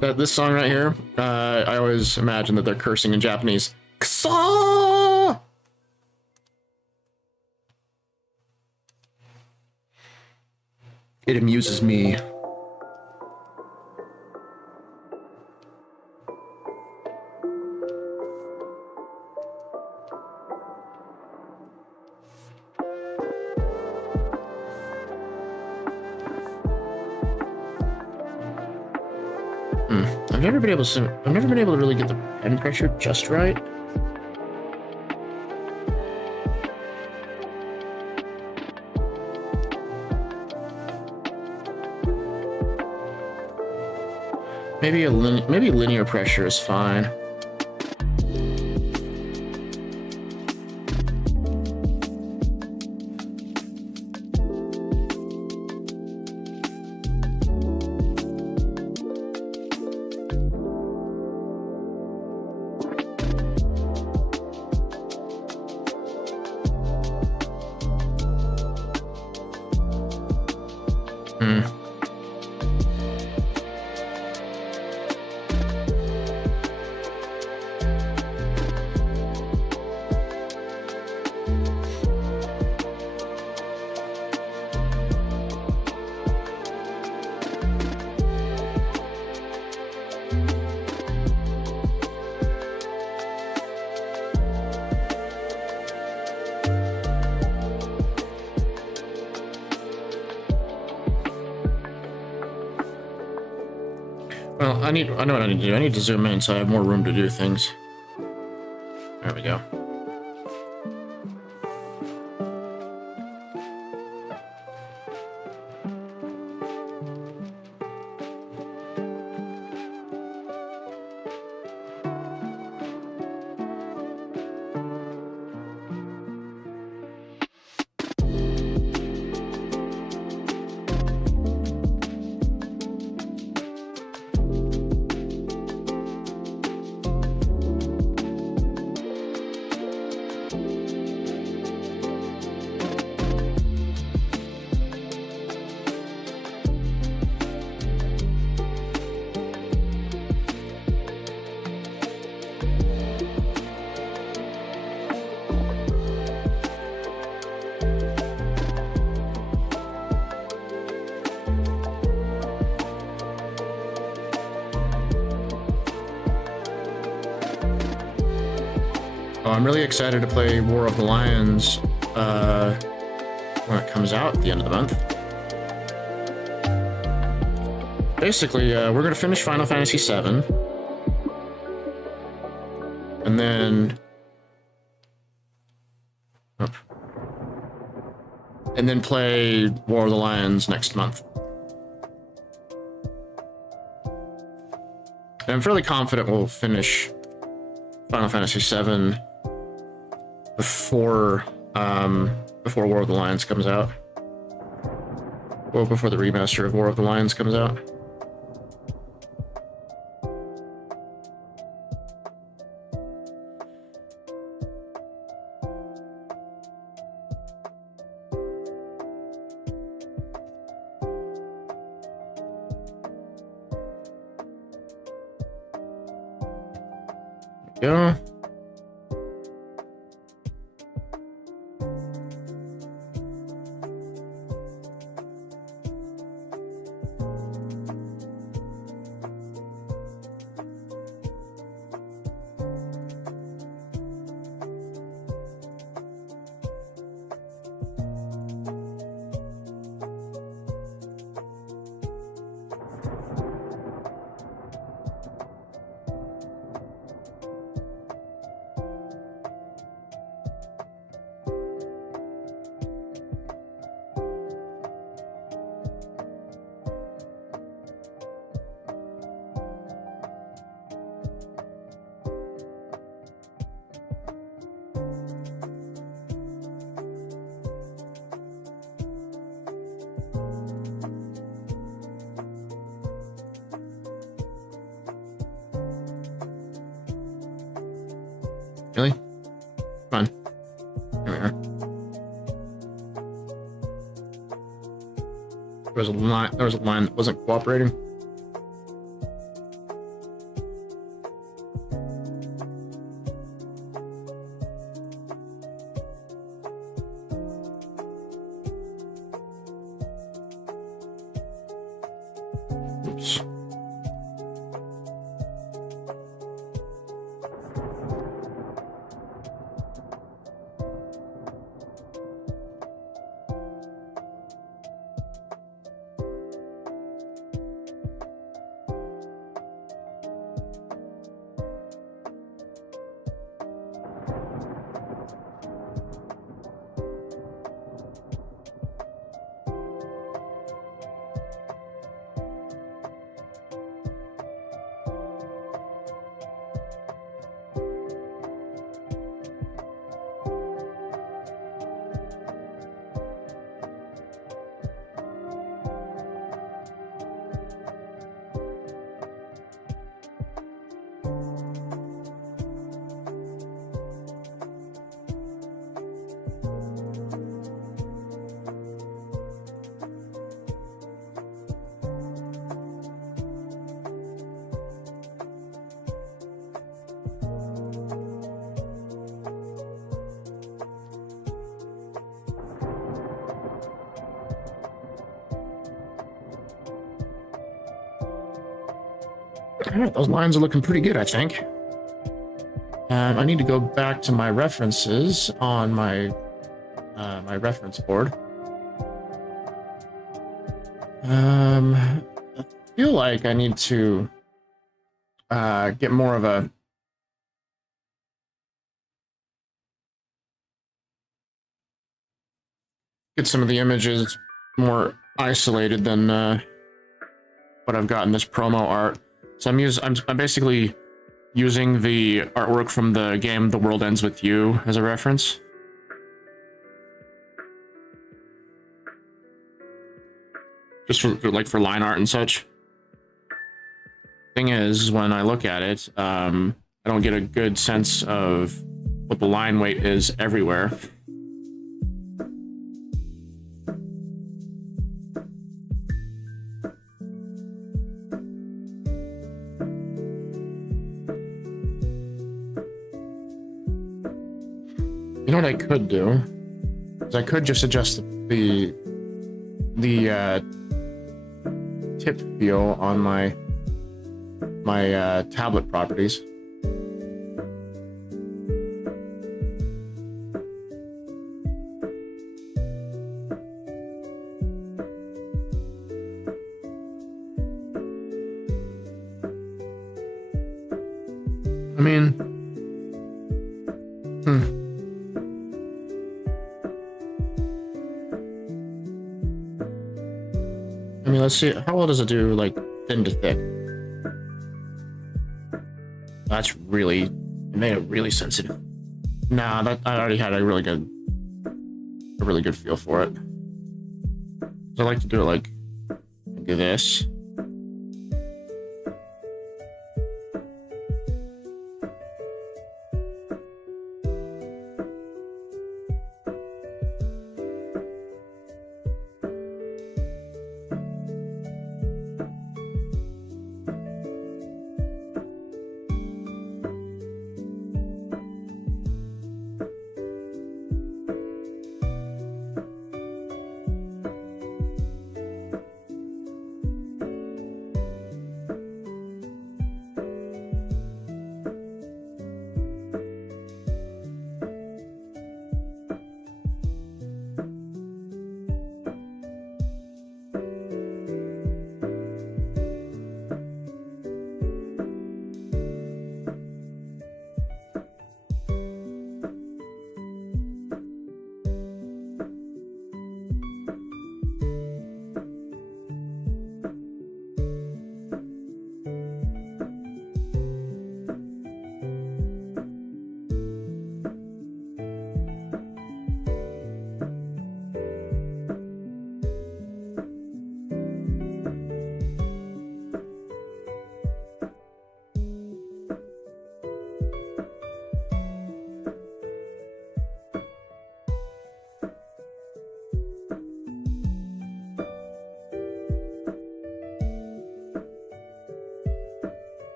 This song right here, I always imagine that they're cursing in Japanese. Ksa! It amuses me. I've never been able to really get the pen pressure just right. Maybe linear pressure is fine. I know what I need to do. I need to zoom in so I have more room to do things. There we go. Oh, I'm really excited to play War of the Lions when it comes out at the end of the month. Basically, we're going to finish Final Fantasy VII. And then... Oh. And then play War of the Lions next month. And I'm fairly confident we'll finish Final Fantasy VII before War of the Lions comes out. Well, before the remaster of War of the Lions comes out. There we go. Really? Come on. Here we are. There was a line that wasn't cooperating. Oops. Alright, those lines are looking pretty good, I think. I need to go back to my references on my my reference board. I feel like I need to get more of a get some of the images more isolated than what I've got in this promo art. So I'm basically using the artwork from the game The World Ends With You as a reference. Just for line art and such. Thing is, when I look at it, I don't get a good sense of what the line weight is everywhere. You know what I could do? Is I could just adjust the tip feel on my tablet properties. I mean, let's see. How well does it do, like, thin to thick? That's really... It made it really sensitive. Nah, that I already had a really good feel for it. So I like to do it like this.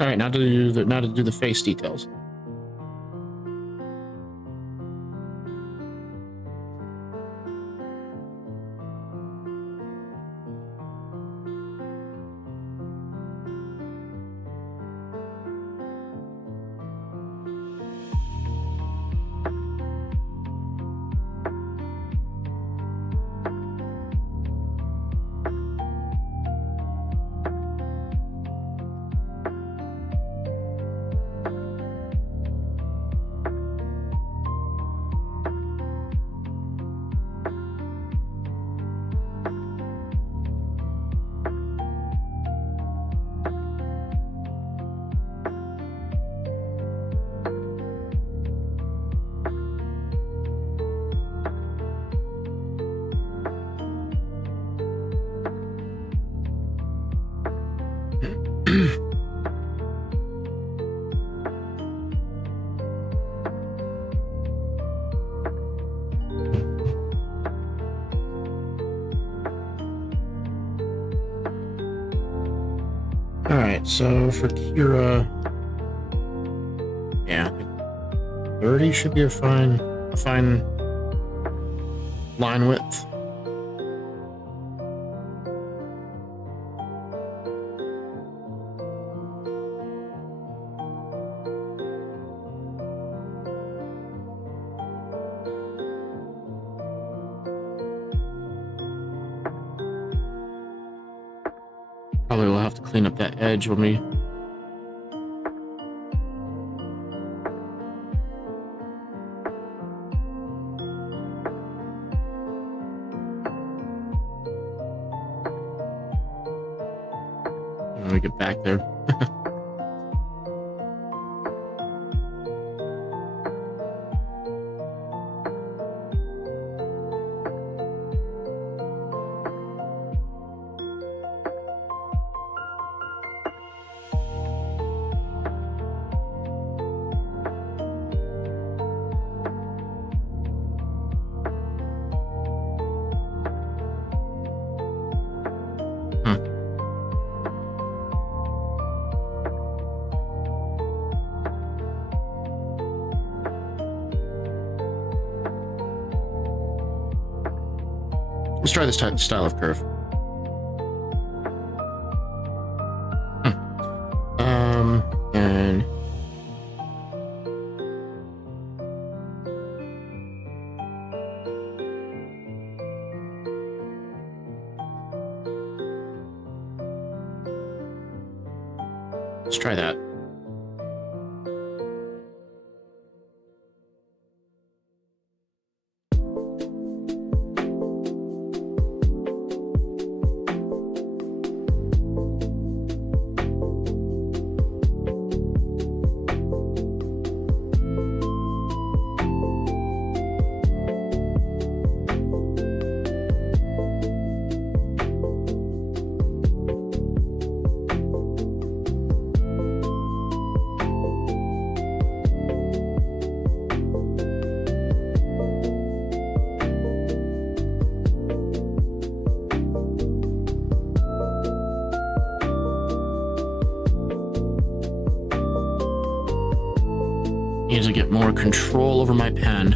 All right, now to do the face details. Alright, so for Kira, yeah, 30 should be a fine line width. Probably will have to clean up that edge when we... when we get back there. Let's try this style of curve. And let's try that. Need to get more control over my pen.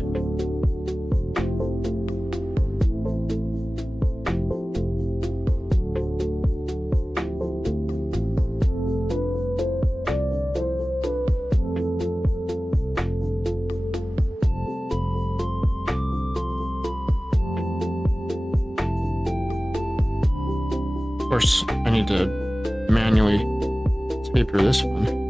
Of course, I need to manually taper this one.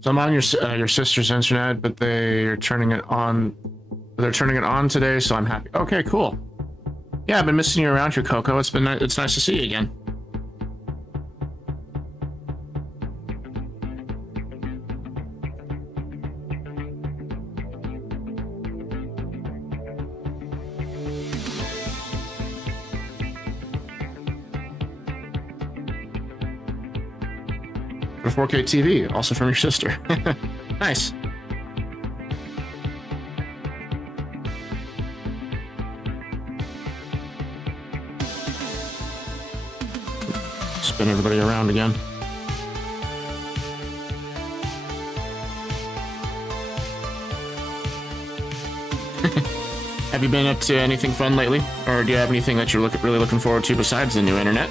So I'm on your sister's internet, but they're turning it on. They're turning it on today, so I'm happy. Okay, cool. Yeah, I've been missing you around here, Coco. It's nice to see you again. For 4K TV, also from your sister. Nice. spin everybody around again. Have you been up to anything fun lately? Or do you have anything that you're really looking forward to besides the new internet?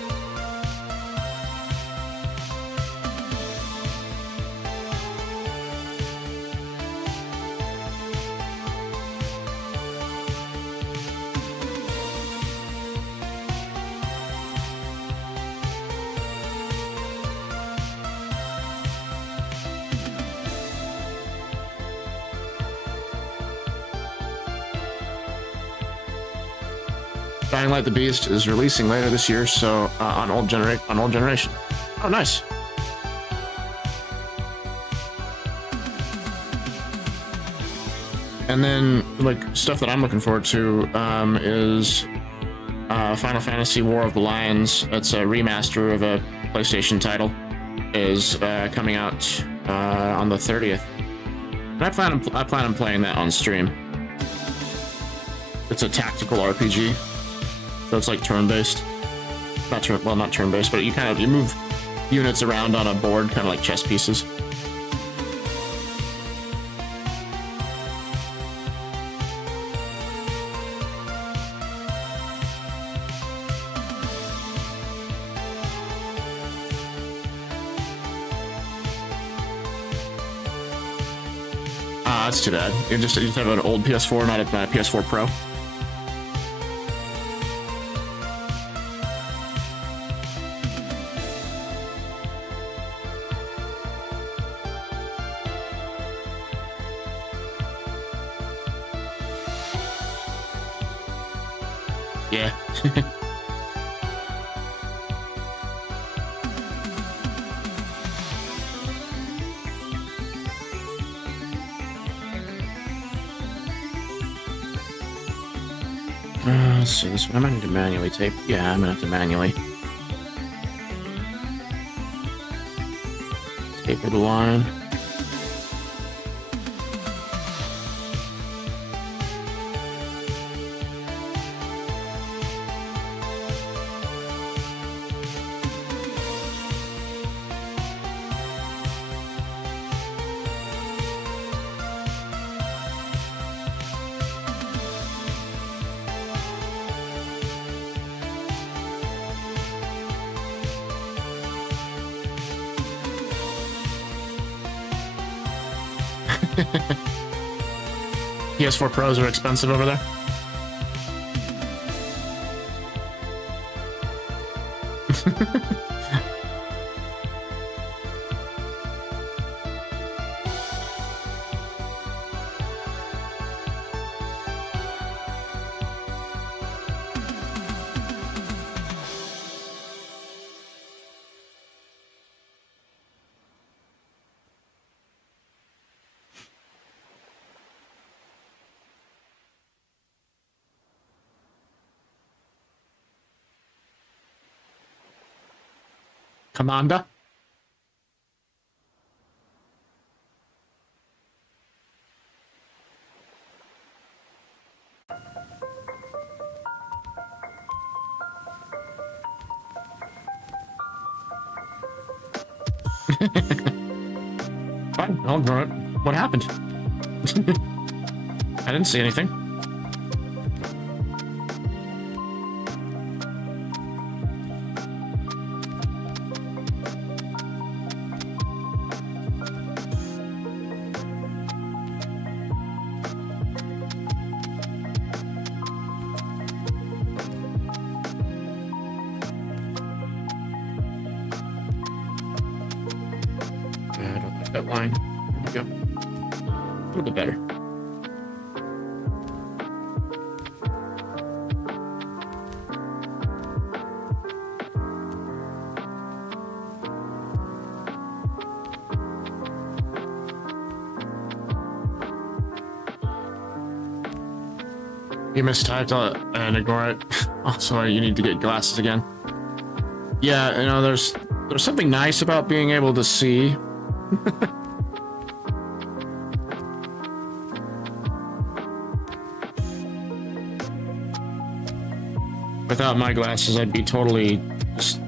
Dying Light the Beast is releasing later this year, so on old generation. Oh, nice. And then, like, stuff that I'm looking forward to is Final Fantasy War of the Lions. It's a remaster of a PlayStation title. Is coming out on the 30th. And I plan on playing that on stream. It's a tactical RPG. So it's like turn-based. Not turn-based, but you move units around on a board, kind of like chess pieces. That's too bad. You just have an old PS4, not a PS4 Pro. Yeah. Let's see this one. I'm gonna have to manually tape. Yeah, I'm gonna have to manually taper the line. PS4 Pros are expensive over there. Commander? Fine, I'll ignore it. What happened? I didn't see anything. That line. There we go. A little bit better. You mistyped and ignore it. Oh, sorry, you need to get glasses again. Yeah, you know, there's something nice about being able to see. Without my glasses, I'd be totally just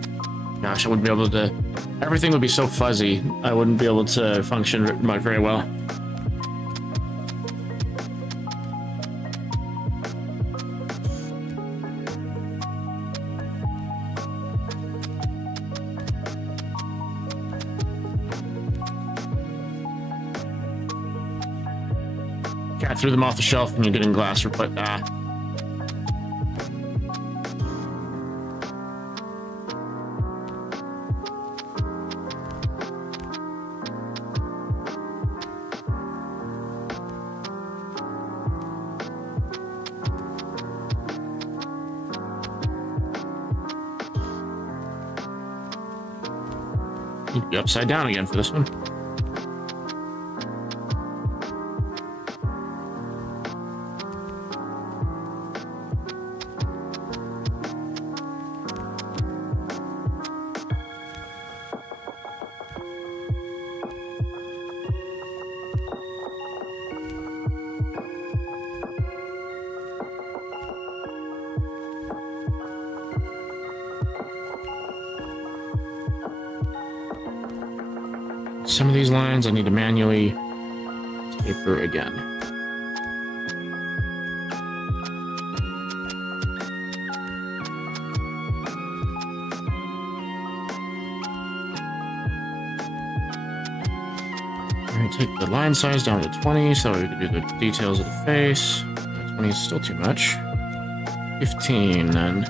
Gosh, I wouldn't be able to... Everything would be so fuzzy, I wouldn't be able to function very well. I threw them off the shelf and you're getting glass but you'd be upside down again for this one. Some of these lines I need to manually taper again. I'm going to take the line size down to 20 so we can do the details of the face. 20 is still too much. 15 then.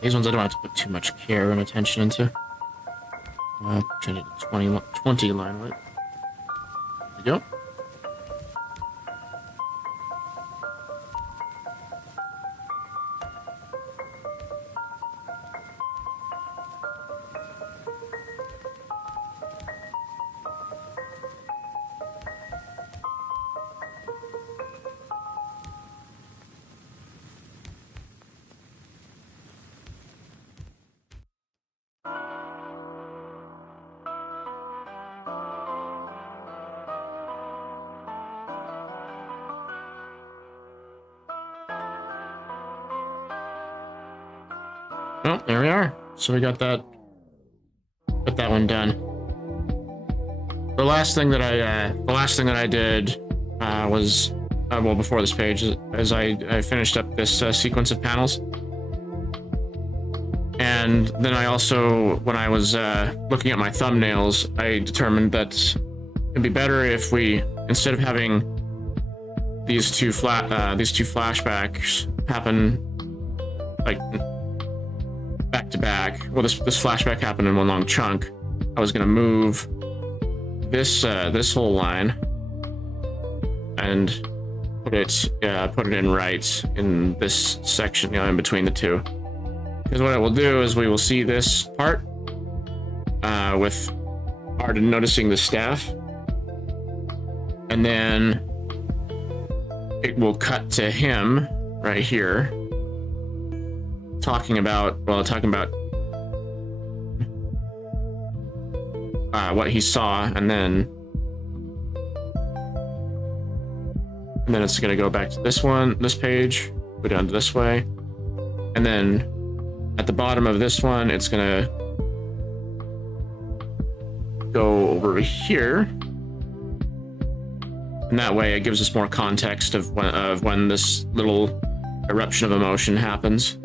These ones I don't have to put too much care and attention into. Turn it to 20 line width. There we go. Oh, there we are. So we got that one done. The last thing that I did was well, before this page is I finished up this sequence of panels. And then I also, when I was looking at my thumbnails, I determined that it'd be better if we, instead of having these two flashbacks happen like back to back. Well, this flashback happened in one long chunk. I was gonna move this whole line and put it in right in this section, in between the two. Because what it will do is we will see this part with Arden noticing the staff, and then it will cut to him right here talking about what he saw, and then it's gonna go back to this page, go down to this way, and then at the bottom of this one, it's gonna go over here, and that way it gives us more context of when this little eruption of emotion happens.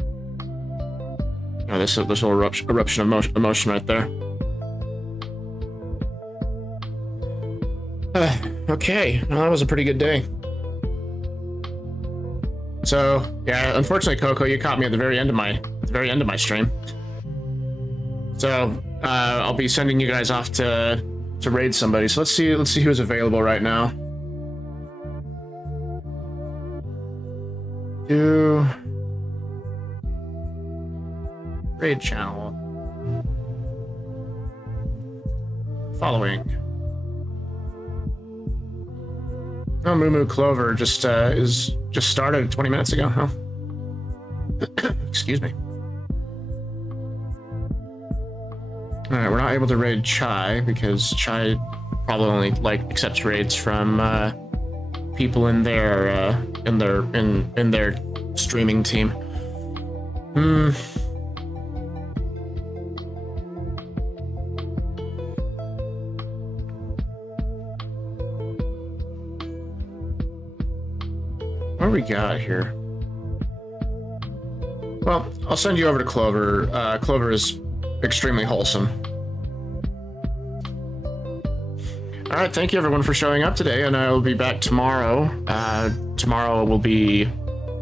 This little eruption of emotion right there. Okay, well, that was a pretty good day. So yeah, unfortunately, Coco, you caught me at the very end of my stream. So I'll be sending you guys off to raid somebody. So let's see who's available right now. Do raid channel following. Oh, Moo Clover just started 20 minutes ago, huh? Excuse me. Alright, we're not able to raid Chai because Chai probably only accepts raids from people in their streaming team. What do we got here? Well, I'll send you over to Clover. Clover is extremely wholesome. Alright, thank you everyone for showing up today, and I'll be back tomorrow. Tomorrow will be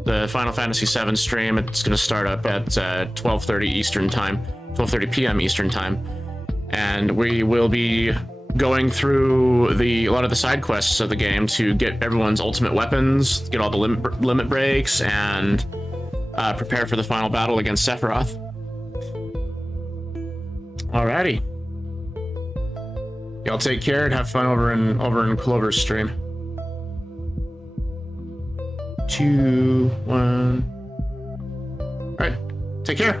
the Final Fantasy VII stream. It's going to start up at 12:30 Eastern Time, 12:30 p.m. Eastern Time. And we will be going through a lot of the side quests of the game to get everyone's ultimate weapons, get all the limit breaks, and prepare for the final battle against Sephiroth. Alrighty. Y'all take care and have fun over in Clover's stream. 2, 1. Alright, take care.